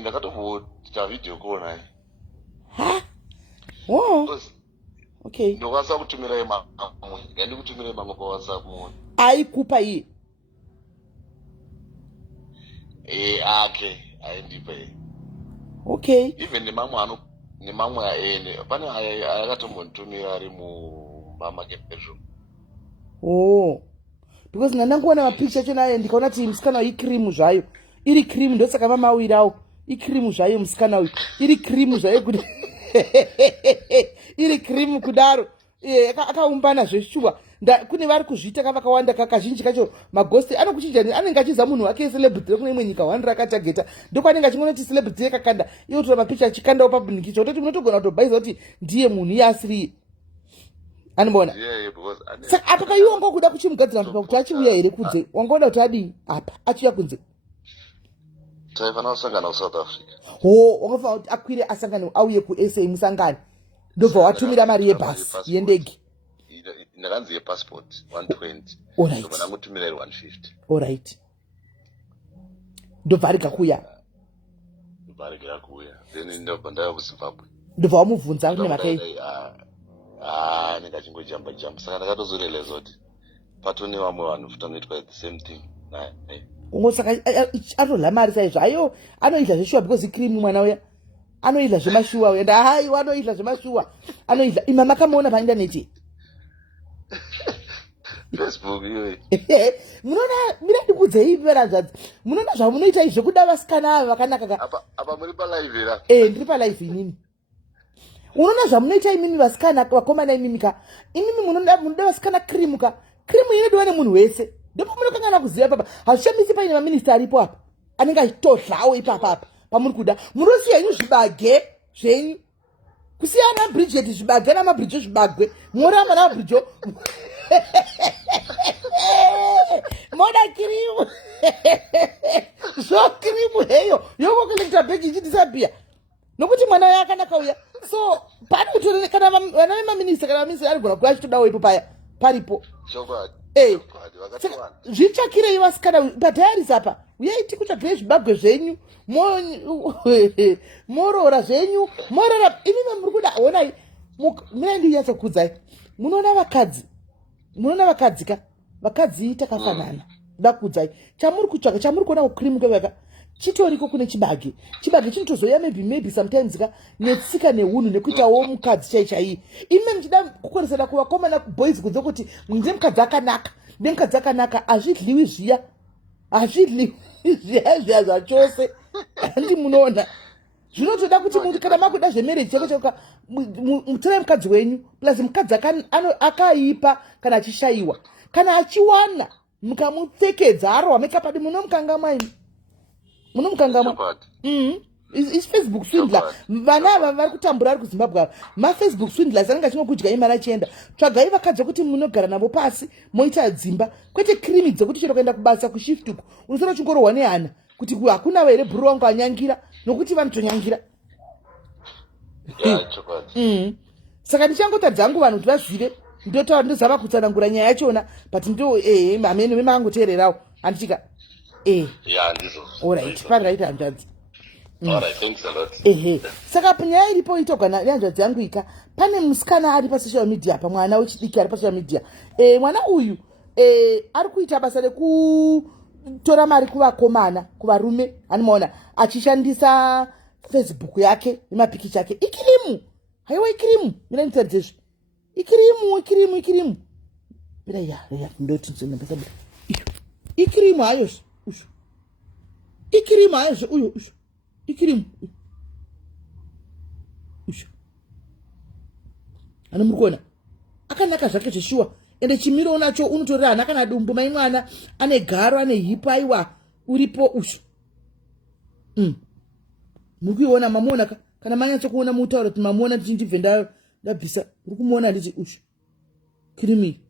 Ndakatomboita video call naye. Okay. Ndokwanisa kutumira mamwe. Ndikutumira mamwe pa WhatsApp muone. Aikupa iye. Aindipa iye. Okay. Even nemamwe aende pane akatombonitumira ari mumarket bedroom. Because ndandangoona mapicha acho naye ndikaona kuti musikana uyu ikirimu zvayo iri kirimu ndosaka mama awirawo ikirimu zvayo musikana uyu iri kirimu zvayo kuti iri kirimu kudaro akaumbana zveshuwa kune vari kuzviita vakawanda kazhinji kacho magosti anokuchinja anenge achiza munhu wake celebrity kune imwe nyika 1 rakatageta ndokwanenge achingona kuti celebrity yakakanda iyo tora mapicha achikandawo public chototi munotogona kutobhaiza kuti ndiye munhu iye anibona saka apa paiwo wanga kuda kuchimugadzira mpa kuti achiuya here kunze wangoda kuti adii apa achiuya kunze taifana kusangana kuSouth Africa wangofanira kuti akwire asangane auye kuSA musangane ndobva watumira mari yebhasi yendege ndakanzi yepassport 120 ndobva ndangotumira iri 150 alright ndobva arega kuuya then ndobva ndaya kuZimbabwe ndobva wamubvunza kune makai ndingachingojamba saka ndakatozoreleza kuti patone vamwe vanhu futa noitwa the same thing saka atodla mari saizvo ayo anoidla zveshuwa because ikirimu mwana uya anoidla zvemashuwa uya ndahaiwa anoidla zvemashuwa anoidla ima makamuona paindaneti Facebook iyoyi. Munoona mira ndikudzei verazvadzi. Munoona zvamunoita izvo kuda vasikana ava vakanaka ka. Apa muri pa live ra? Ndiri pa live inini. Unoona zvamunoita imimi vasikana vakomana imimi ka. Imimi munoda vasikana cream ka. Cream inodiwa nemunhu wese. Ndipo munokangana kuziva papa. Hazvishamisi paine maminista aripo apa. Anenge achitodlawo ipapa apa. Pamuri kuda. Munosiya henyu zvibage zvenyu. Kusiyana Bridget zvibage namabridge zvibagwe. Moramba namabridge. Moda kirimu. Zvo kirimu heyo. Yoko kolekta begi ichidisappear. Nokuti mwana wake akanaka uya. So pano kutori kana vana vemaminista kana vaminista ari gona kuya chitodawo ipo paya. Paripo. Chokwadi. Zvitsvakirei vasikana padhayaris apa. Uyai tikutsvagirei zvibagwe zvenyu. Morora zvenyu. Morora. Inini muri kuda onai. Mina ndinyatsokudza. Munoona vakadzi. Munoona vakadzi ka. Vakadzi takafanana. Ndakudzai. Chamuri kutsvaga, chamuri kuona kukrimu kwevaka. Chitoriko kune chibage. Chibage chinotozoya maybe sometimes ka netsika nehunhu nekuitawo mukadzi chaiyi. Ime mchida kukoresera kuvakomana boys kunze kuti munze mukadzi akanaka. Nemukadzi akanaka hazvidliwi zviya. Hazvidliwi zviya zvachose. Handi munoona. Zvinotoda kuti muntu kana makuda zvemarriage cheko mutore mukadzi wenyu plus mukadzi akaipa kana achishayiwa. Kana achiwana mukamupfekedza arowa makeup munomukanga maini. Munomukangama. Is Facebook swindler. Vana ava vari kutambura ari kuZimbabwe. Ma Facebook swindlers anenge achinokudya imari achienda. Tsvagai vakadzi kuti munogara navo pasi moita dzimba. Kwete krimi dzekuti chero kuenda kubasa kushift uku. Unosara chingorowa nehana kuti hakuna here bhuru wangu anyangira nokuti vanotonyangura. Saka ndichangotadza hangu vanhu kuti vazive ndotaura ndozama kutsanangura nyaya yachona but ndo mamene memangoteererawo andichika ndizo. Alright, right hanzvadzi. Alright, thanks a lot. Saka nyaya iripo itogwa nehanzvadzi yangu ika. Pane musikana ari pasocial media apa, mwana wechidiki ari pasocial media. Mwana uyu ari kuita basa rekutora mari kuvakomana, kuvarume, animaona achishandisa Facebook yake nemapikicha ake. Ikirimu. Haiwa ikirimu. Mira nitadzezvo. Ikirimu. Mira ya ndoti nzonambesa. Ikirimu hayo. Ikirimu hayo uyo. Ikirimu. Anomukona. Akanaka zvake zveshuwa. Ende chimiro unacho unotorera ana kana dumbu mai mwana ane garo ane hipa iwa uripo usho. Mukuiona mamona kana manyatso kuona mutauro kuti mamona ndibve ndabvisa uri kumuona nditi usho. Krimi.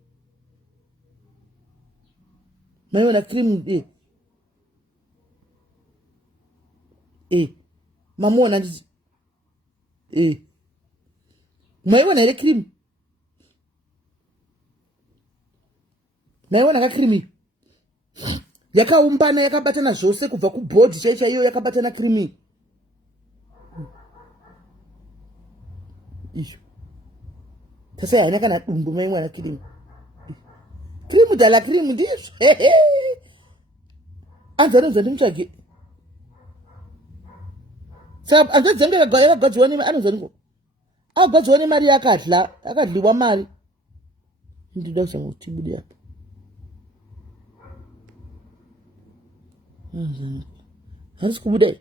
Maiona krimi mamona nditi maiona ile krimi. Maiona ka krimi. Yakaumbana yakabatana zvose kubva kubhodhi chaiyo yakabatana krimi. Sasa haina kana dumbu mai mwana krimi. Krimi dala krimi ndizvo. Anzanonzwa ndimutsvage. Saka anzadzenge yakagadziwa nemari anozvaniko. Agadziwa nemari yakadliwa mari. Ndida kushanga kuti bude apa. Hansi kubuda.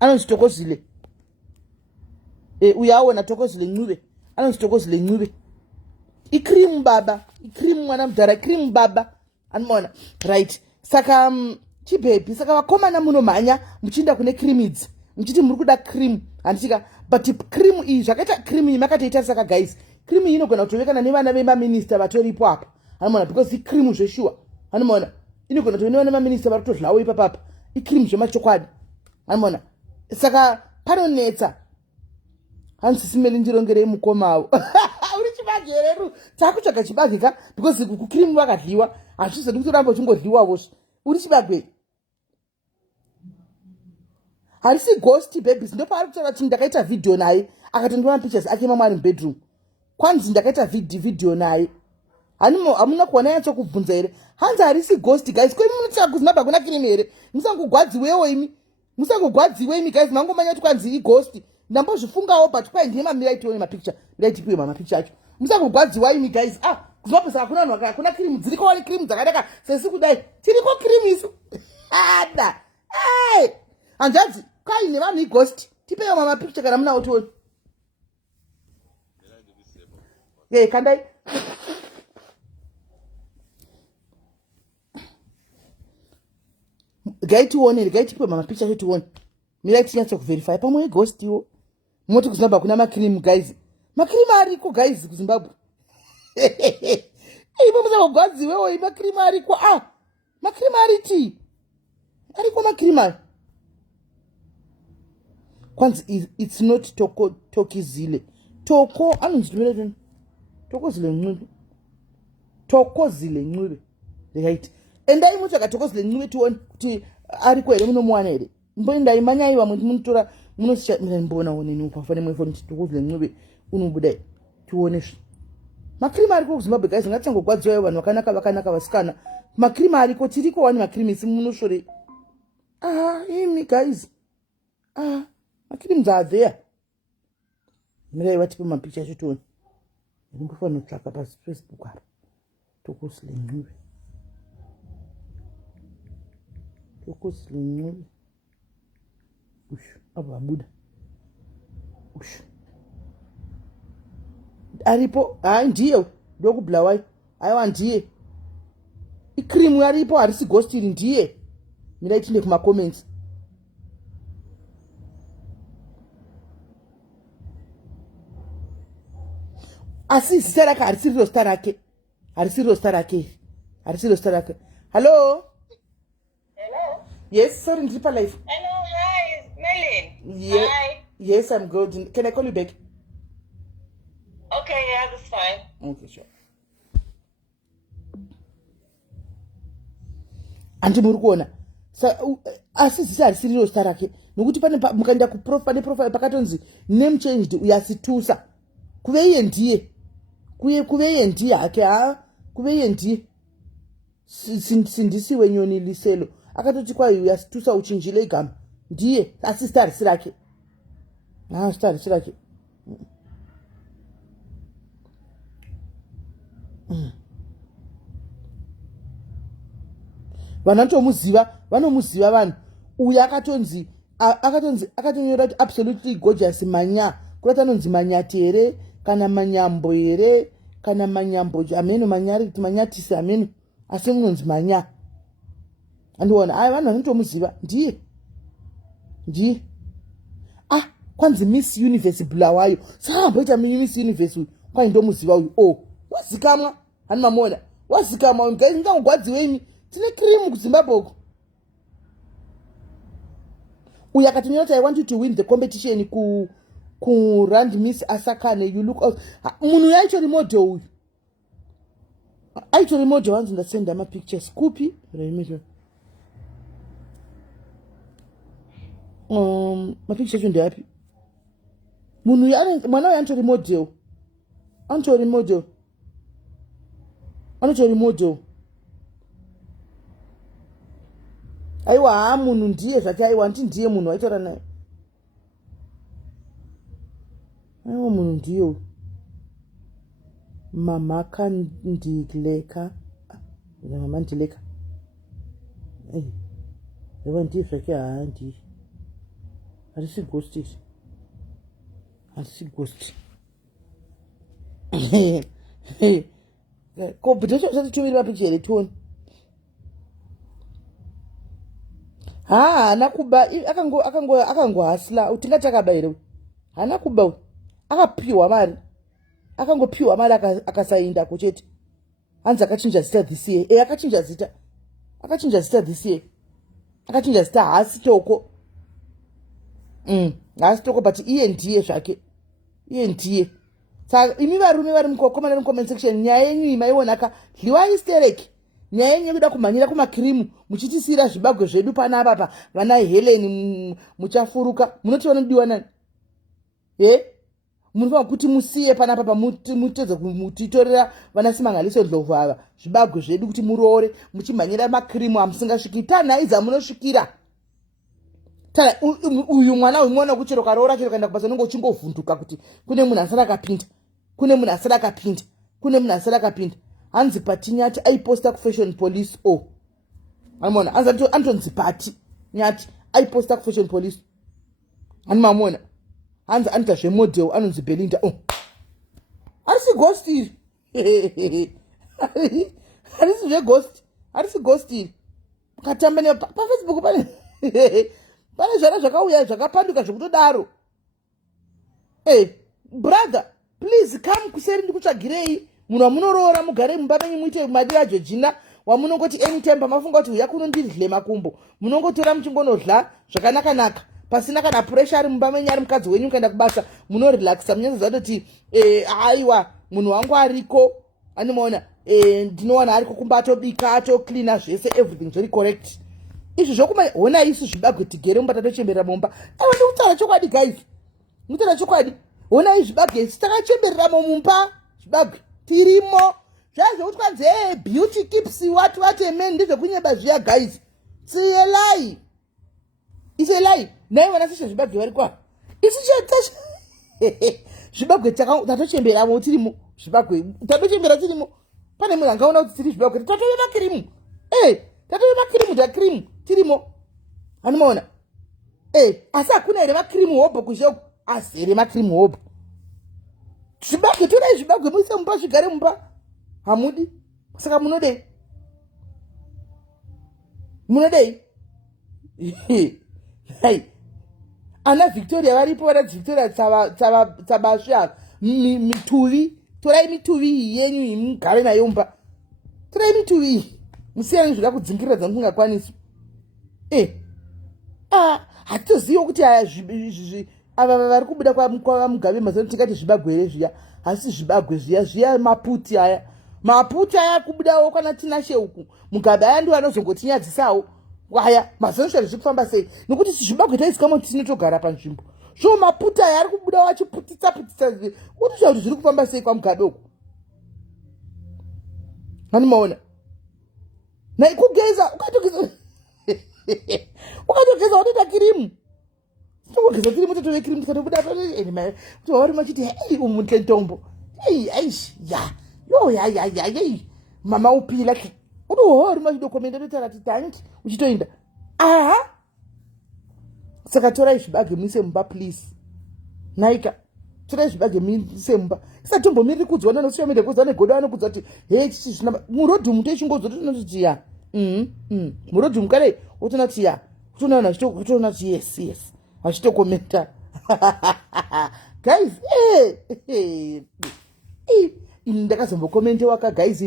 Anozitokozile. Uyaona tokozile ncube. Anozitokozile ncube. Ikrimu baba. Ikrimu mwana mudhara. Ikrimu baba. Anmona. Right. Saka chibebi. Saka vakomana munomhanya. Muchinda kune krimidzi. Muchiti muri kuda krimu. Handichika. But krimu iyi. Zvakaita krimu iyi makatoita saka guys. Krimu iyi inogona kutovekana nevana vemaminista vatoripo apa. Anmona. Because ikrimu zveshuwa. Anmona. Inogona kutovekana nevana vemaminista varikutodlawo ipapapa. Ikrimu zvemachokwadi. Anmona. Saka panonetsa. Hansi simeli ndirongerei mukomavo. Uri chibage hereru. Takutsvaga chibage ka. Because kukrimu vakadliwa. Hazvizodi kutoramba uchingodliwa vosvo. Uri chibage. Harisi ghost babies. Ndo paari kutaura kuti ndakaita video naye. Akatondiona pictures ake mama ari mubedroom. Kwanzi ndakaita video naye. Hamuna kuona yatso kubvunza here. Hanzi harisi ghost guys. Kwemi munotsvaga kuZimbabwe kuna krimu here. Musangogwadziwewo imi. Musangogwadziwe imi guys. Mangomanya kuti kwanzi ighost. Ndambozvifungawo but kwai ndima miraitione mapicture. Miraitipiwe mapicture acho. musangogwadziwa imi guys. Kuzopesa hakuna cream dziriko, wani cream dzakadaka sesi kudai tiriko cream isu. Ada hanzvadzi kaine vanhu ighost tipewo mamapicture kana munawo tioni. Kandai gai tione, gai tipewo mamapicture tione. Mirai tinyatsa kuverify pamwe ighost iwo. Moti kuzimbabwe kuna makrimu guys. Makrimu ariko guys kuzimbabwe. Ipo musangogwadziwewo makrimu ariko. Makrimu ariti ariko makrimu kwanzi it's not tokizile. Toko anonzwira tokozile ncube. Tokozile ncube. Right. Endai mutsvaka tokozile ncube tione kuti ariko here munomuwana here. Mboendai manyaiwa munotora munosha mbona wonini upafane mwefoni tokozile ncube unobuda tione. Makrimu ariko kuzimbabwe guys ngatsangogwadziwa vanhu vakanaka vasikana. Makrimu ariko tiriko wani makrimu isi munoshore. Imi guys. Makrimu are there. Mirai vatipe mapicture chitoni. Ndingofanira kutsvaka paFacebook apa. Tokozile ncube. Tokozile ncube. Ushu apa abuda. Ushu. Aripo ndiye ndokubhlawai. Aiwa ndiye. Ikrimu yaripo harisi ghost iri ndiye. Mirai tinde kuma comments. Asi zita rake harisiro star rake. Harisiro star rake. Harisiro star rake. Hello? Hello? Yes, sorry, ndiri pa live. Hello, hi, Melly. Yeah. Hi. Yes, I'm good. Can I call you back? Okay, yeah, that's fine. Okay, sure. Andi muri kuona. Asi zita harisiro star rake. Nokuti pane mukaenda pane profile pakatonzi name changed uyasitusa. Kuve iye ndiye. Kuve iye ndiye hake kuve iye ndiye. Sindisiwe nyoni liselo. Akatoti kwayo uyasitusa uchinjile igama. Ndiye asi star sirake. Star sirake. Vanomuziva vanhu. Uya akatonyora kuti absolutely gorgeous manya. Kurata anonzi manyati here kana manyambo here kana manyambo ameno manyatisi ameno asi munonzi manya. Andiona vanhu vanotomuziva ndiye. Kwanzi Miss Universe Bulawayo. Samboita Miss Universe uyu kwai ndomuziva uyu. Wazikamwa hani mamona. Wazikamwa uyu guys ndangogwadziweni. Tine cream kuZimbabwe uku. Uya akatonyora kuti I want you to win the competition ku Rand Miss Asakane. You look out. Munhu yaitori model uyu. Aitori model wanzi ndasenda ma pictures. Kupi? Ma pictures ndio yapi? Munhu mwana uyu antori model. Antori model. Aiwa munhu ndiye zvati aiwa ndiye munhu waitora naye. Aiwa munhu ndiyo. Mama kandileka. Mama ndileka. Aiwa ndiye zvake ndiye. Harisi ghost ishi. Harisi ghost. Ko bidosho zvati tumiri mapicture tuone. Hana kuba akangohasla utingati akabayira hana kuba akapiwa mari akangopiwa mari akasainda kuchete hanzi akachinja zita this year akachinja zita this year akachinja zita hasi toko hasi toko but iye ndiye zvake iye ndiye saka imi varume vari mukokomana comment section nyaya yenyu imaionaka dliwa istereki nyaya yenyu kuda kumhanyira kumakrimu muchitisira zvibagwe zvedu panapa vana Helen muchafuruka munoti vanodiwa nani munofana kuti musiye panapa mutedza kumutitorera vana Simangaliso Ndlovu ava zvibagwe zvedu kuti muroore muchimhanyira makrimu amusingasviki tanhai dzamunosvikira uyu mwana uyu mwana kuchero karoora chero kaenda kubasa unenge uchingovhunduka kuti kune munhu asara akapinda kune munhu asati akapinda hanzi pati nyati aiposta kufashion police animaona hanzi antonzi pati nyati aiposta kufashion police animamona hanzi anoita zvemodel anonzi Belinda harisi ghost iri harisi zveghost harisi ghost iri katamba pafacebook pane zvana zvakauya zvakapanduka zvekutodaro brother please come kuseri ndikutsvagirei munhu wamunoroora mugare mumba menyu muite madira Georgina wamunongoti anytime pamafunga kuti uya kunondirle makumbo munongotora muchingonodla zvakanaka pasina kana pressure ari mumba menyu ari mukadzi wenyu ukaenda kubasa munorelaxa munyanza zatoti aiwa munhu wangu ariko animaona ndinowana ariko kumba atobika atocleana zvese everything very correct izvi zvokumaona isu zvibagwe tigere mumba tatochemberera mumba aiwa ndikutaura chokwadi guys mutaura chokwadi ona izvibagwe isi takachemberera mumba zvibagwe tirimo zvazvokuti kwanzi beauty tips what men ndezvekunyeba zviya guys siyelai iselai naiwana seshe zvibagwe vari kwa isi chetash zvibagwe tatochemberamo tirimo zvibagwe tatochembera tirimo pane munhu angaona kuti tiri zvibagwe tatove makirimu tatove makirimu takirimu tirimo animaona asi hakuna here makirimu hobho kuzhoku asi here makirimu hobho zvibagwe torai zvibagwe muise mumba zvigare mumba hamudi saka munodei ana Victoria varipo varadzi Victoria tsabasva mituvi torai mituvi yenyu mugare nayo mumba torai mituvi musiyani zvida kudzingirira dzangu kungakwanisi hatitoziviwo kuti ava vari kubuda kwamugabe mazano tingati zvibagwere zviya hasi zvibagwe zviya maputi aya kubudawo kana tinashe uku mugabe aya ndiwo anozongotinyadzisawo aya mazano zvari kufamba sei nokuti zvibagwe taisikamo tinotogara panzvimbo zvo maputi aya ari kubudawo achiputitsa kuti zvauti zviri kufamba sei kwamugabe uku animaona naikugeza ukatogeza watoita kirimu togeza tiri mutotove kirimu tikatobuda kuti wavari machiti umutle ntombo mama upila ke kuti wavari machidokomenda totara kuti tanki uchitoinda saka torai zvibage muise mumba please naika torai zvibage muise mumba isatombomiriri kudzwana nosocial media kudzwa negodo anokudzwa kuti chichi zvina murodhumu toichingozototinototi ya murodhumu kare utona kuti ya kutonaona kutoona kuti yes achitokomenta guys ndakazombokomenta waka guys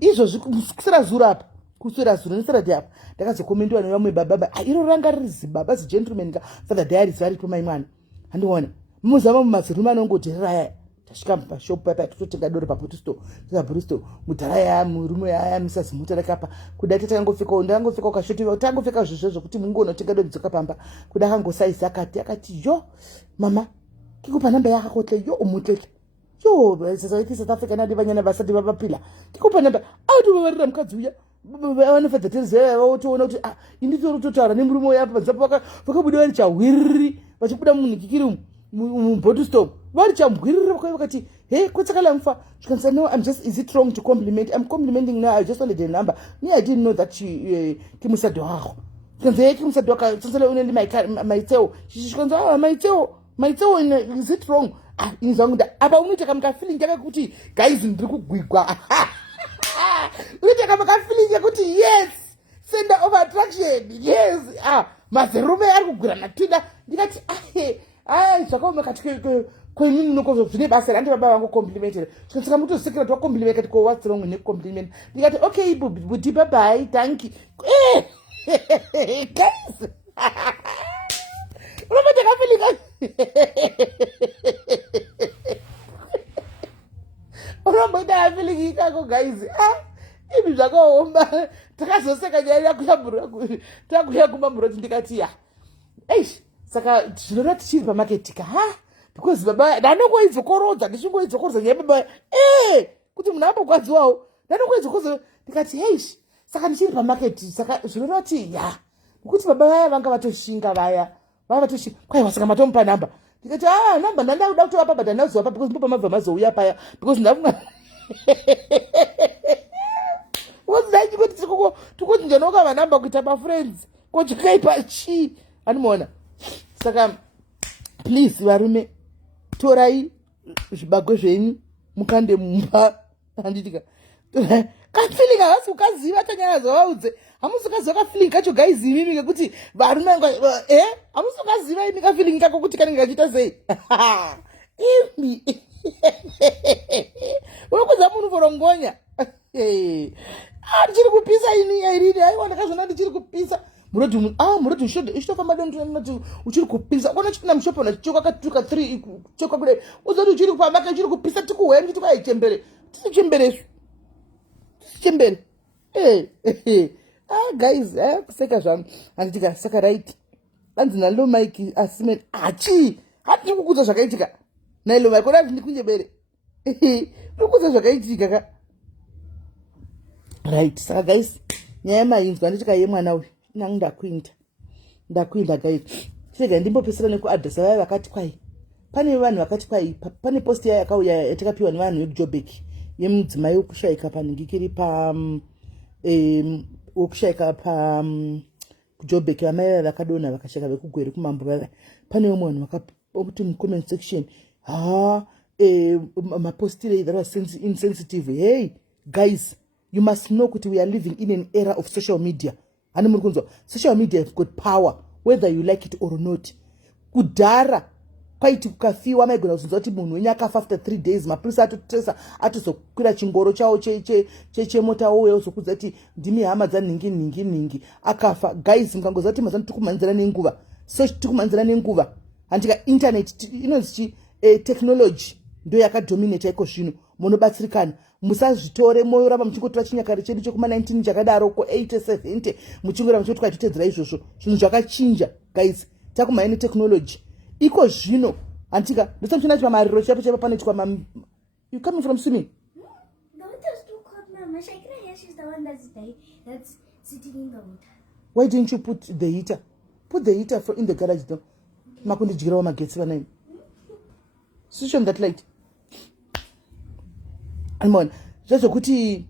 izvozvi kusira zura apa kusira zura nesarati apa ndakazokomentiwa nevamwe baba iro ranga riri zibaba zigentleman ka father diaries varipo maimwana handiona muzama mumazirume anongoterera tasvika pashop papa tototenga doro papotisto tabristo mutaraya murume yaya misazimutara kapa kuda tatangofika ndangofika ukashotiva tangofika zvizvo zvokuti mungoona tenga doro dzoka pamba kuda kangosaisa akati yo mama kikupa namba yakakotle yo umutle yo sasa iki South Africa nadi vanyana vasati vapapila kikupa namba auti vavarira mukadzi uya vanofadza tezera votoona kuti inditoro totaura nemurume uya panzapo vakabuda vari chahwiriri vachibuda munhu kikiri mubottom vari chamhwiriri vakati hey kutsakala mfa zvikanisa no is it wrong to compliment? I'm complimenting now, I just wanted a number. Me, I didn't know that she kimusadi wako zvikanisa hey kimusadi waka tsatsala unendi maiteo zvikanisa maiteo is it wrong? Inzangu nda apa unoita muka feeling yakakuti guys ndiri kugwigwa unoita muka feeling yakuti yes center of attraction yes mazerume ari kugwira matwinda ndikati zvakaoma kati kwenyu noko zvine basa randi baba vangu complimentera saka mutosekera twa compliment kati ko what's wrong with compliment ndikati okay buti bye bye thank you guys unomata kafilika unomata kafilika ikako guys ibi zvakaomba takazoseka nyaya takuya kumamburoti ndikati ya saka zvinora tichiri pamaketika because baba ndanongoidzokorodza ndichingoidzokorodza nyaya baba kuti munhu ambogwadziwawo ndanongoidzokorodza ndikati heish saka ndichiri pamaketi saka zvinora kuti ya nokuti baba vaya vanga vatoshinga vaya vatoshinga kwaiwa saka matomupa namba ndikati namba ndandauda kutovapa but handazovapa because ndipo pamabva mazouya paya because ndafunga wozidaichikoti tikuti ndinoka vanamba kuita mafriends kochakaipa chi animona. Saka please varume torai zvibagwe zvenyu mukande mumba handitika kafiling havasi kukaziva tanyaya zvavaudze hamusi ukaziva kafiling kacho gaizivi imi ngekuti varume hamusi ukaziva imi kafiling kako kuti kanenge kachiita sei imi unokuza munhu forongonya ndichiri kupisa ini airini aiwa ndakazvona ndichiri kupisa muroti uchitofamba donoti uchiri kupisa ukona chipinda mushopo una chichoka katuka 3 choka kudai uzoti uchiri kupamba uchiri kupisa tikuhwenji tikaichembere tisichemberesu tisichembere guys kuseka zvangu handitika saka right anzi nalo mike asime achi hatiri kukuudza zvakaitika nailo mike ona ndikunyebere ndikuudza zvakaitika ka right. Saka guys nyaya yemainzwa nditika yemwana uyu nangu ndakuinda guys chega ndimbopesera nekuadresa vaya vakati kwai pane vanhu vakati kwai pane post yaya yakauya yatakapiwa nevanhu vekujobek yemudzimai wokushaika panhingikiri wokushaika kujobek vamai vaya vakadonha vakashaka vekugwere kumambo vaya pane umwe vanhu vakati mucomment section mapostire that was insensitive. Hey guys, you must know that we are living in an era of social media. Social media have got power, whether you like it or not. Kudara, kwaiti kukafiwa maigona kuzoti munhu wenyu akafa after 3 days, mapurisa atotresa atozokwira chingoro chawo chemota wowe ozokudza kuti ndimi hama dzaningi akafa. Guys, mukangozati mazani tikumanzira nenguva, so tikumanzira nenguva handika internet inonzi technology ndo yakadominate iko zvino. Munobatsirikana, musazvitore moyoramba muchingotora chinyakare chedu chekuma 19 chakadaroko 80 70 muchingora muchoti kwatitedzera izvozvo. Zvinhu zvakachinja guys, takumaini technology iko zvino antika ndosanchona kuti pamariro chapo panoitwa you coming from swimming? The water's too cold, Mama. Shakira here, she's the one that's sitting in the water. Why didn't you put the heater? Put the heater in the garage though. Makundijira wamagetsi vanai. Switch on that light. Almon, zvokuti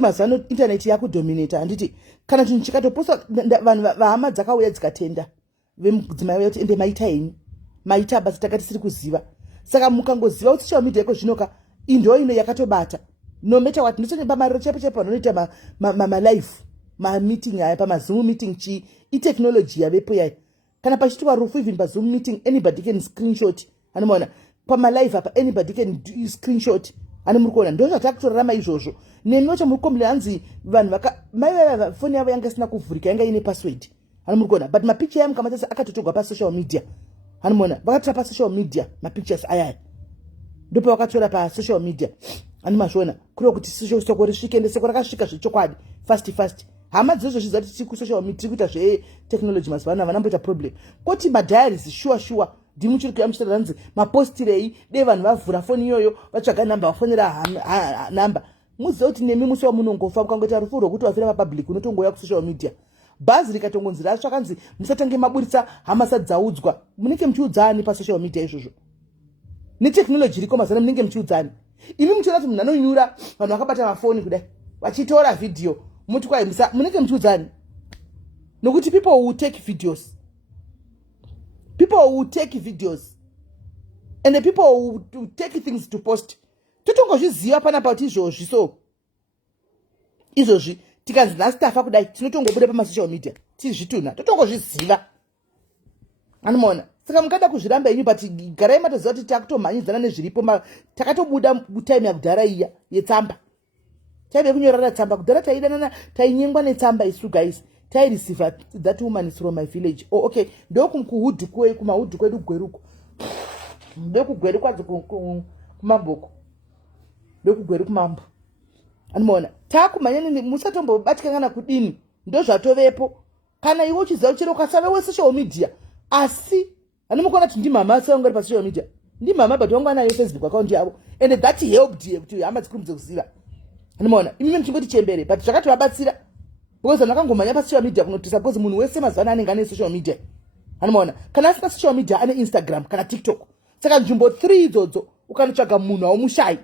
mazano internet yakudominate handiti kana chinhu chikatoposa vanhu vahama dzakauya dzikatenda vemudzimai kuti ende maita henyu maita basi takati siri kuziva. Saka mukangoziva kuti social media iko zvinoka indo ino yakatobata no matter what. Ndisoni pamariro chepo vanoita malive meeting aya pamazoom meeting chi itechnology yavepo yai kana pachitwa rufu even pazoom meeting anybody can screenshot anomaona pamalive apa anybody can screenshot ani muri kuona ndo zvatakutorarama izvozvo. Nemi wacho muri kombile hanzi vanhu mai foni yavo yanga isina kuvhurika yanga ine password ani muri kuona but mapicture yamu kamatasa akatotogwa pa social media ani muona vakatora pa social media mapictures ayaya ndipo vakatora pa social media ani mazviona kuri kuti social soko risvike ndeseko rakasvika zvechokwadi fast hama dzozvo zvizati tiri kusocial media tiri kuita zvetechnology mazuva ano vanamboita problem koti madiaries sure ndimuchiri kuya muchitaura hanzi mapostirei dei vanhu vavhura foni iyoyo vatsvaga namba vafonera namba. Muziva kuti nemi musi wamunongofa mukangoita rufu rwokuti wafira papublic unotongoya kusocial media. Bhazi rikatongonzi ratsva kanzi musatange maburitsa hama sati dzaudzwa munenge muchiudzani pasocial media izvozvo netechnology iriko mazana munenge muchiudzani. Imi muchiona kuti munhu anonyura vanhu vakabata mafoni kudai vachitora video muti kwai munenge muchiudzani nokuti people will take videos and the people will take things to post. Totongozviziva panapa kuti izvozvi so izvozvi tikanzi nhasi tafa kudai tinotongobuda pamasocial media tizvituna totongozviziva anomaona. Saka mukada kuzviramba inyu but garai matoziva kuti takutomhanyidzana nezviripo takatobuda time yakudhara iya yetsamba time yekunyorana tsamba kudhara taidanana tainyengwa netsamba isu guys taireceive that woman is from my village. Okay ndokuhudhu kumahudhu kwedu gweruko ndokugweru kwadzo kumaboko ndokugweru kumambo anomaona takumhanyani musatombobatikana kudini ndo zvatovepo kana iwe uchiziva chero ukasava wesocial media asi anomukuona kuti ndimama seungari pasocial media ndimama but wangu anayo Facebook account yavo and that helped kuti hama dzikurumidze kuziva anomaona imimi muchingoti chembere but zvakatovabatsira because vanhu vakangomhanya pasocial media kunotisa because munhu wese mazuva ano anenge ane social media Anomaona kana asina social media ane Instagram kana TikTok. Saka nzvimbo 3 idzodzo ukanotsvaga munhu aumushayi.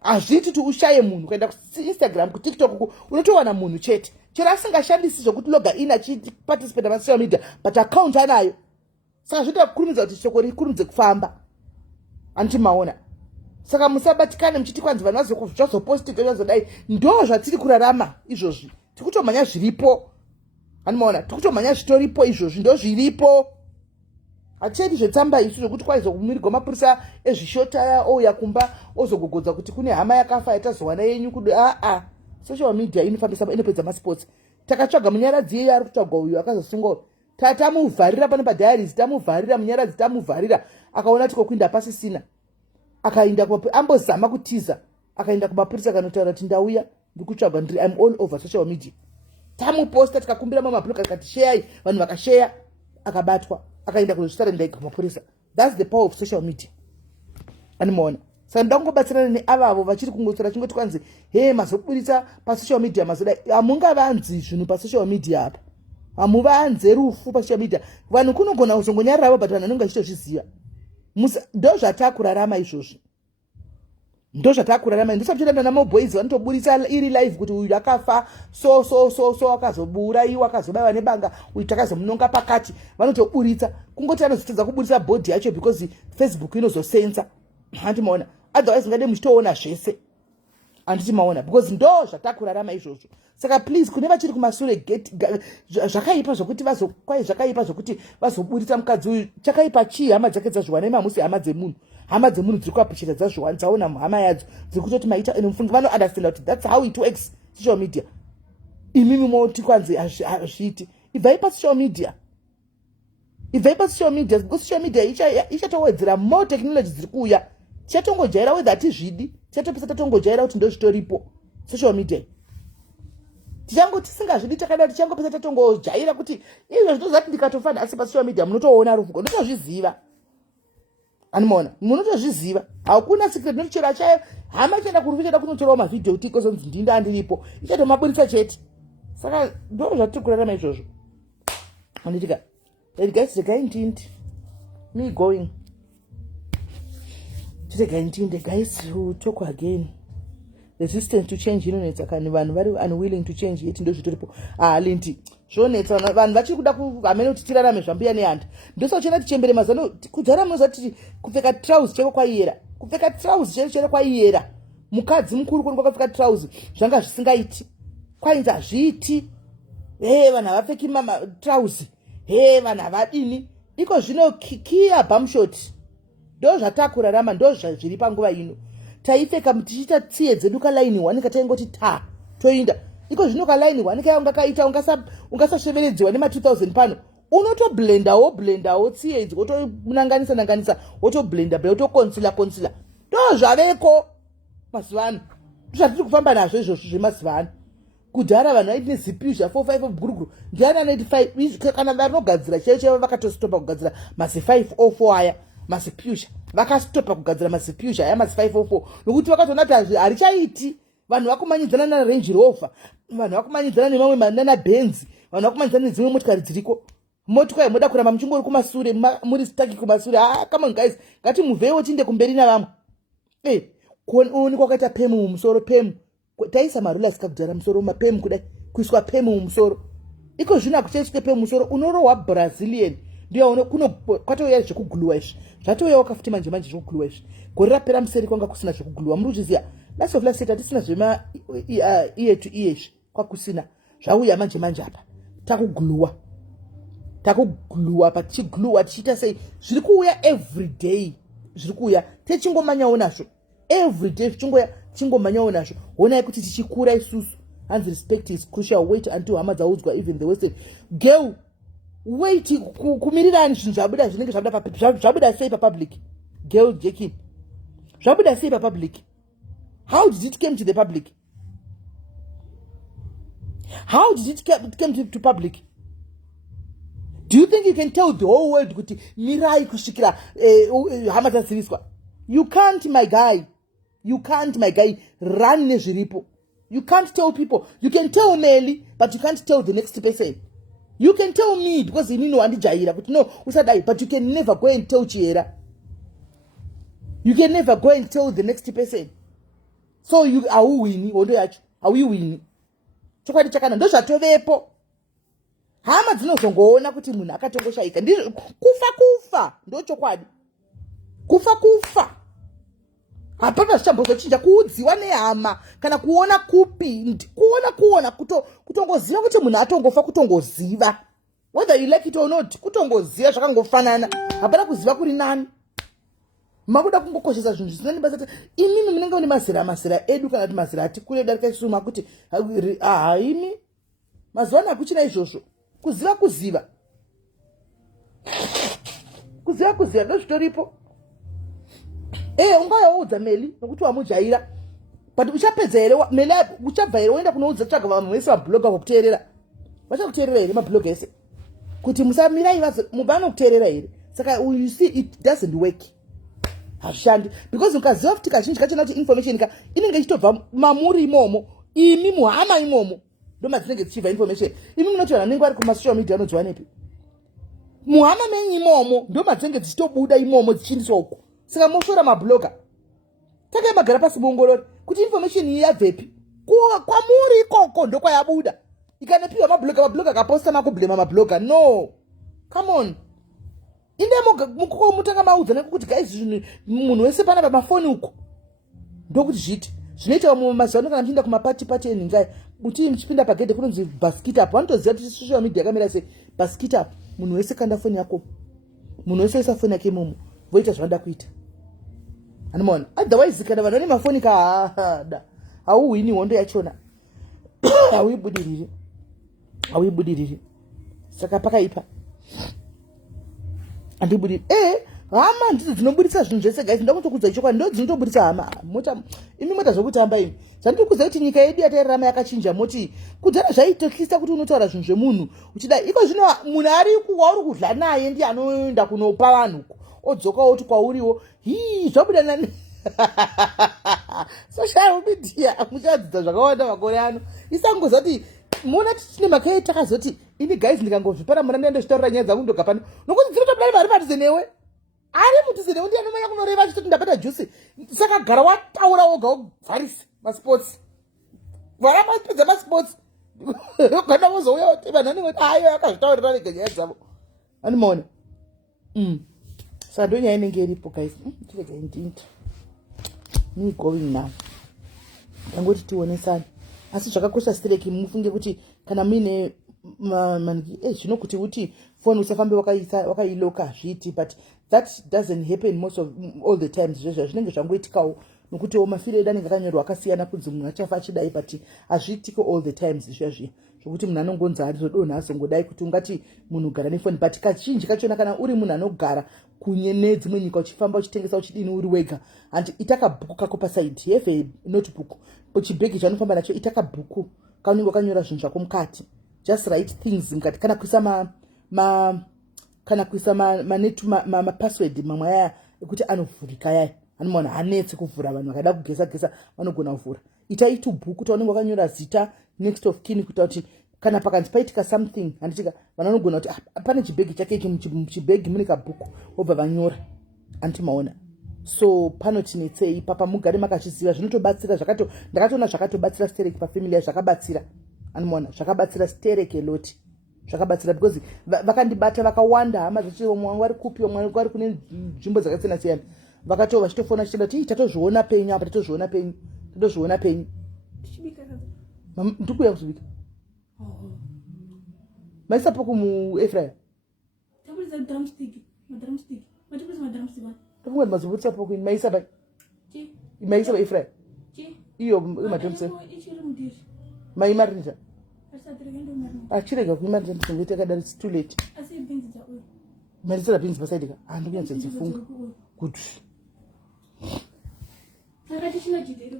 Hazviti kuti ushaye munhu kuenda kuInstagram kuTikTok unotowana munhu chete. Chero asingashandisi zvokuti loga in achiparticipate pasocial media but account anayo. Saka zvinoita kukurumidza kuti shoko rikurumidze kufamba. Anti maona. Saka musabatikane muchiti kwanzi vanhu vazoposti zvazodai ndo zvatiri kurarama izvozvi. Tikutomanya zviripo. Anomaona tikutomanya zvitoripo izvozvi ndo zviripo. Achedi zvetsamba isu zvokuti kwaizokumirigwa mapurisa ezvishota ouya kumba ozogogodza kuti kune hama yakafa yatazowana yenyu kudu social media inofambisa inopedza masports. Takatsvaga munyaradzi iye ari kutsvagwa uyu akazosungwa. Tatamuvharira pane padiaries tamuvharira munyaradzi tamuvharira akaona tikokwinda pasisina. Akaenda ambozama kutiza akaenda kumapurisa kanotaura kuti ndauya ndikutsvagwa ndiri I'm all over social media. Tamuposta tikakumbira mumablock akati share vanhu vakashare akabatwa akaenda kuzvitarenda kumapurisa. That's the power of social media. Anomaona saka ndangobatsirana neavavo vachiri kungotsora chingoti kwanzi he mazoburitsa pasocial media mazodai hamungavanzi zvinhu pasocial media apa hamuvanze rufu pasocial media vanhu kunogona kuzongonyararavo but vanhu vanenge vachitozviziva ndo zvatakurarama izvozvi ndo zvatakurarama ndisapitoenda namaboys vanotoburitsa iri live kuti uyu akafa so akazourayiwa akazobaiwa nebanga uyu takazomunonga pakati vanotoburitsa kungoti vanozotedza kuburitsa bhodhi yacho because Facebook inozosensa. Handimaona otherwise ngade muchitoona zvese anditi maona because ndo zvatakurarama izvozvo. Saka please kune vachiri kumasure zvakaipa zvokuti zvakaipa zvokuti vazoburitsa mukadzi uyu chakaipa chii hama dzake dzazviwana imamusi hama dzemunhu dziri kuapuchira dzazviwana dzaona hama yadzo dziri kutoti maita mufungi vano understand kuti that's how it works social media. Imimi moti kwanzi hazviiti ibvai pasocial media because social media ichatowedzera more technology dziri kuuya. Tichatongojaira whether tizvidi tichatopisa tatongojaira kuti ndo zvitoripo social media. Tisingazvidi takada tichangopisa tatongojaira kuti izvo zvitozati ndikatofana asi pasocial media munotoona rufuko munotozviziva. Anomaona munotozviziva hakuna secret nochera chayo hama chaenda kurufu chaida kunotorawo mavidhio kuti ikozonzi ndinda andiripo ichatomaburitsa chete. Saka ndo zvatiri kurarama izvozvo. Anditika guys regai ndindi me going guys who talk again. Resistance to change inonetsa kana vanhu vari unwilling to change yeti ndo zvitoripo linti zvonetsa vanhu vachiri kuda kuhamena kuti tirarame zvambuya nehanda ndosochena tichembere mazano kudzara munozati kupfeka trousers chero kwaiyera kupfeka trousers chero kwaiyera mukadzi mukuru kuri kwakapfeka trousers zvanga zvisingaiti kwainzi hazviiti vanhu havapfeki trousers vanhu havadini iko zvino kiya bumshot ndo zvatakurarama ndo zviri panguva ino. Taipfeka tichiita tsiye dzedu kalaini 1 kataingoti toinda iko zvino kalaini 1 kaya ungakaita ungasasveveredziwa nema 2000 pano unotoblendawo tsiye idzi wotonanganisa wotoblenda wotoconcealer ndo zvaveko mazuva ano zvatiri kufamba nazvo izvozvo zvemazuva ano. Kudhara vanhu vaiti nezipusha 45 guruguru ndiani anoiti 5 kana vanogadzira chaicho vakatostopa kugadzira masi 504 aya masipusha vakastopa kugadzira masipusha aya masi 504 nokuti vakatoona kuti harichaiti. Vanhu vakumanyidzana naRange Rover, vanhu vakumanyidzana nemamwe manana Benz, vanhu vakumanyidzana nedzimwe motikari dziriko. Motikari moda kuramba muchingori kumasure muri staki kumasure. Come on guys, ngati muvhewo tinde kumberi navamwe. Kuonekwa kwakaita pemu mumusoro pemu. Taisa marula sikakudhara musoro mapemu kudai kuiswa pemu mumusoro. Iko zvino akuchaiswe pemu mumusoro unorohwa Brazilian. Ndio kuno kwatouya zvekugluwa izvi. Zvatouya wakafuti manje zvekugluwa izvi. Gore rapera museri kwanga kusina zvekugluwa. Muruchiziya. Last of last year tisina zvema ear to ear izvi kwakusina. Zvauya manje apa. Takugluwa patichigluwa tichita sei zviri kuuya every day. Zviri kuuya techingomanyawo nazvo. Every day chingomanyawo nazvo. Honai kuti tichikura isusu. And respect is crucial. Wait until hama dzaudzwa even the western girl. Wait kumirirani zvinhu zvabuda zvinenge zvabuda sei papublic. Girl Jackie. Zvabuda sei papublic. How did it come to the public? How did it come to public? Do you think you can tell the whole world kuti mirai kusvikira hama dzaziviswa? You can't, my guy. You can't, my guy. Run nezviripo. You can't tell people. You can tell Melly, but you can't tell the next person. You can tell me because inini wandijaira kuti no usadai, but you can never go and tell Chiera. You can never go and tell the next person. So you are winning, are we winning? Chokwadi chakana ndo zvatovepo. Hama dzinozongoona kuti munhu akatongoshaika. Kufa ndo chokwadi. Kufa. Hapana zvichambozochinja kuudziwa nehama kana kuona kupi kuona kutongoziva kuti munhu atongofa kutongoziva. Whether you like it or not, kutongoziva zvakangofanana. Hapana kuziva kuri nani. Makuda kungokoshesa zvinhu zvinondibasa kuti imimi munenge une mazera edu kana kuti mazera ati kure darika isuma kuti imi mazuva akuchina izvozvo kuziva ndo zvitoripo. Ungayoudza Meli nokuti wamujaira, but uchapedza here Meli uchabva here woenda kunoudza tsvaga vanhu vese mabhloga vokuteerera. Vachakuteerera here mabhloga ese kuti musamirai vanokuteerera here. Saka you see it doesn't work. Hashandi because ukaziva kuti kazhinji kachona kuti information inenge ichitobva mamuri imomo, imi muhama imomo ndo madzinenge dzichibva information. Imi munoti vanhu vanenge vari kumasocial media vanodziwa nepi? Muhama menyu imomo ndo madzinenge dzichitobuda imomo dzichiindiswa uku. Saka mofora mabloga takai magara pasi muongorori kuti information iyi yabvepi. Kwamuri ikoko ndo kwayabuda. Ikanopiwa mabloga akaposta makublema mabloga. No, come on. Inde mutanga maudza nekuti guys munhu wese pana pamafoni uko ndokuti zviti zvinoita mazuva kana mchinda kumapati eningai kuti mchipinda pagedhe kunonzi basket up. Vanotoziva kuti social media yakamira sei basket up. Munhu wese kanda foni yako, munhu wese isa foni yake imomo voita zvavanoda kuita. Anomaona otherwise kana vanhu vane mafoni kahada hauwini hondo yachona. Hauibudiriri. Saka pakaipa andibudiri. Hama ndidzo dzinobudisa zvinhu zvese guys. Ndakutokudza ichokwadi ndo dzinotobudisa hama. Imi mota zvokutamba imi. Zvandikuudza kuti nyika yedu yatairarama yakachinja. Moti kudhara zvaitotyisa kuti unotaura zvinhu zvemunhu uchida iko zvino munhu wauri kudla naye ndiye anoenda kunopa vanhu odzoka oti kwauriwo zvabuda nani. Social media muchadzidza zvakawanda makore ano. Isangoza kuti muna tine makai takazoti ini guys ndikangozvipara muna ndiende zvitaurira nyaya dzangu ndoga pano nokuti dzinotobuda vari padhuze newe. Ari mudhuze newe ndiye anomanya kunoreva achitoti ndapata juice. Saka gara wataura woga wobvarisa masports. Vara mapedza masports. Kana wozouya kuti vanhu vanenge kuti ayo akazvitaurira vega nyaya dzavo. Anomaona. Saka ndo nyaya inenge iripo guys. Tirega indinto. Me going now. Ndangoti tionesane. Asi zvakakosha stereki mufunge kuti kana mine zvino kuti uti phone usafambe wakailoka zviti, but that doesn't happen most of all the times. Zvinenge zvangoitikawo nokuti mafiredi anenge akanyorwa akasiyana kunzi munhu achafa achidai, but hazviitiko all the times zviya zvokuti munhu anongonza azodonha azongodai kuti ungati munhu ugara nefoni. But kazhinji kachona kana uri munhu anogara kunye nedzimwe nyika uchifamba uchitengesa uchidini uri wega, and itaka bhuku kako pasaidi, have a notebook chibhegi chaunofamba nacho, itaka bhuku kaunenge wakanyora zvinhu zvako mukati. Just write things mukati. Kana kuisa mapassword mamwe aya ekuti anovhurika yaya, anomaona hanetsi kuvhura, vanhu vakada kugesa vanogona kuvhura. Itai tubhuku taunenge wakanyora zita, next of kin, kuita kuti kana pakanzi paitika something handitika vanhu vanogona kuti pane chibhegi chake ichi, muchibhegi mune kabhuku, vobva vanyora antimaona. So panotinetsei papa mugare makazviziva, zvinotobatsira. Ndakatoona zvakatobatsira stereki pafamily zvakabatsira. Anomaona zvakabatsira stereki eloti, zvakabatsira because vakandibata vakawanda, hama dzechi vamwe vari kupi, vamwe vari kune nzvimbo dzakasiyana siyana, vakatova vachitofona chichenda kuti tatozviona penyu apa, tatozviona penyu ndikuya kuzvibika maisapo kumuefraya tokungati mazobutisa poko ini maisa paefraya iyo madrumse maimarinja achirega kuimarinja ndizongoti yakadari it's too late. Marisera bhinzi pasaidika handikunyatsodzifunga kuti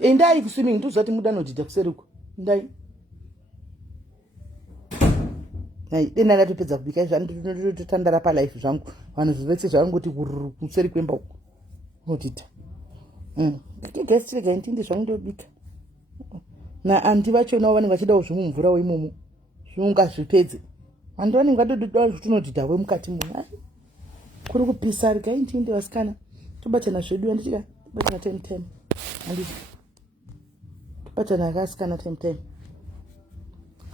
endai kuswimming ndozvati mudanodhidha kuseruko ndai denda ratopedza kubika izvanototandara palife zvangu vanhu vese zvavangoti kuseri kwemba uko nodhidha gasitirega ndindi zvangu ndobika naandi vachonavo vanenge vachidawo zvimumvurawo imomo zvinongazvipedze handoni ngatodidwa tunodhidha wemukati muno kuri kupisa rigai ndinde vasikana tobatana zvedu anditika tobatana 10 handiti tobatana akasikana 10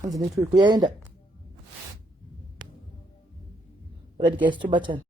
hanzi network yaenda right guys tobatana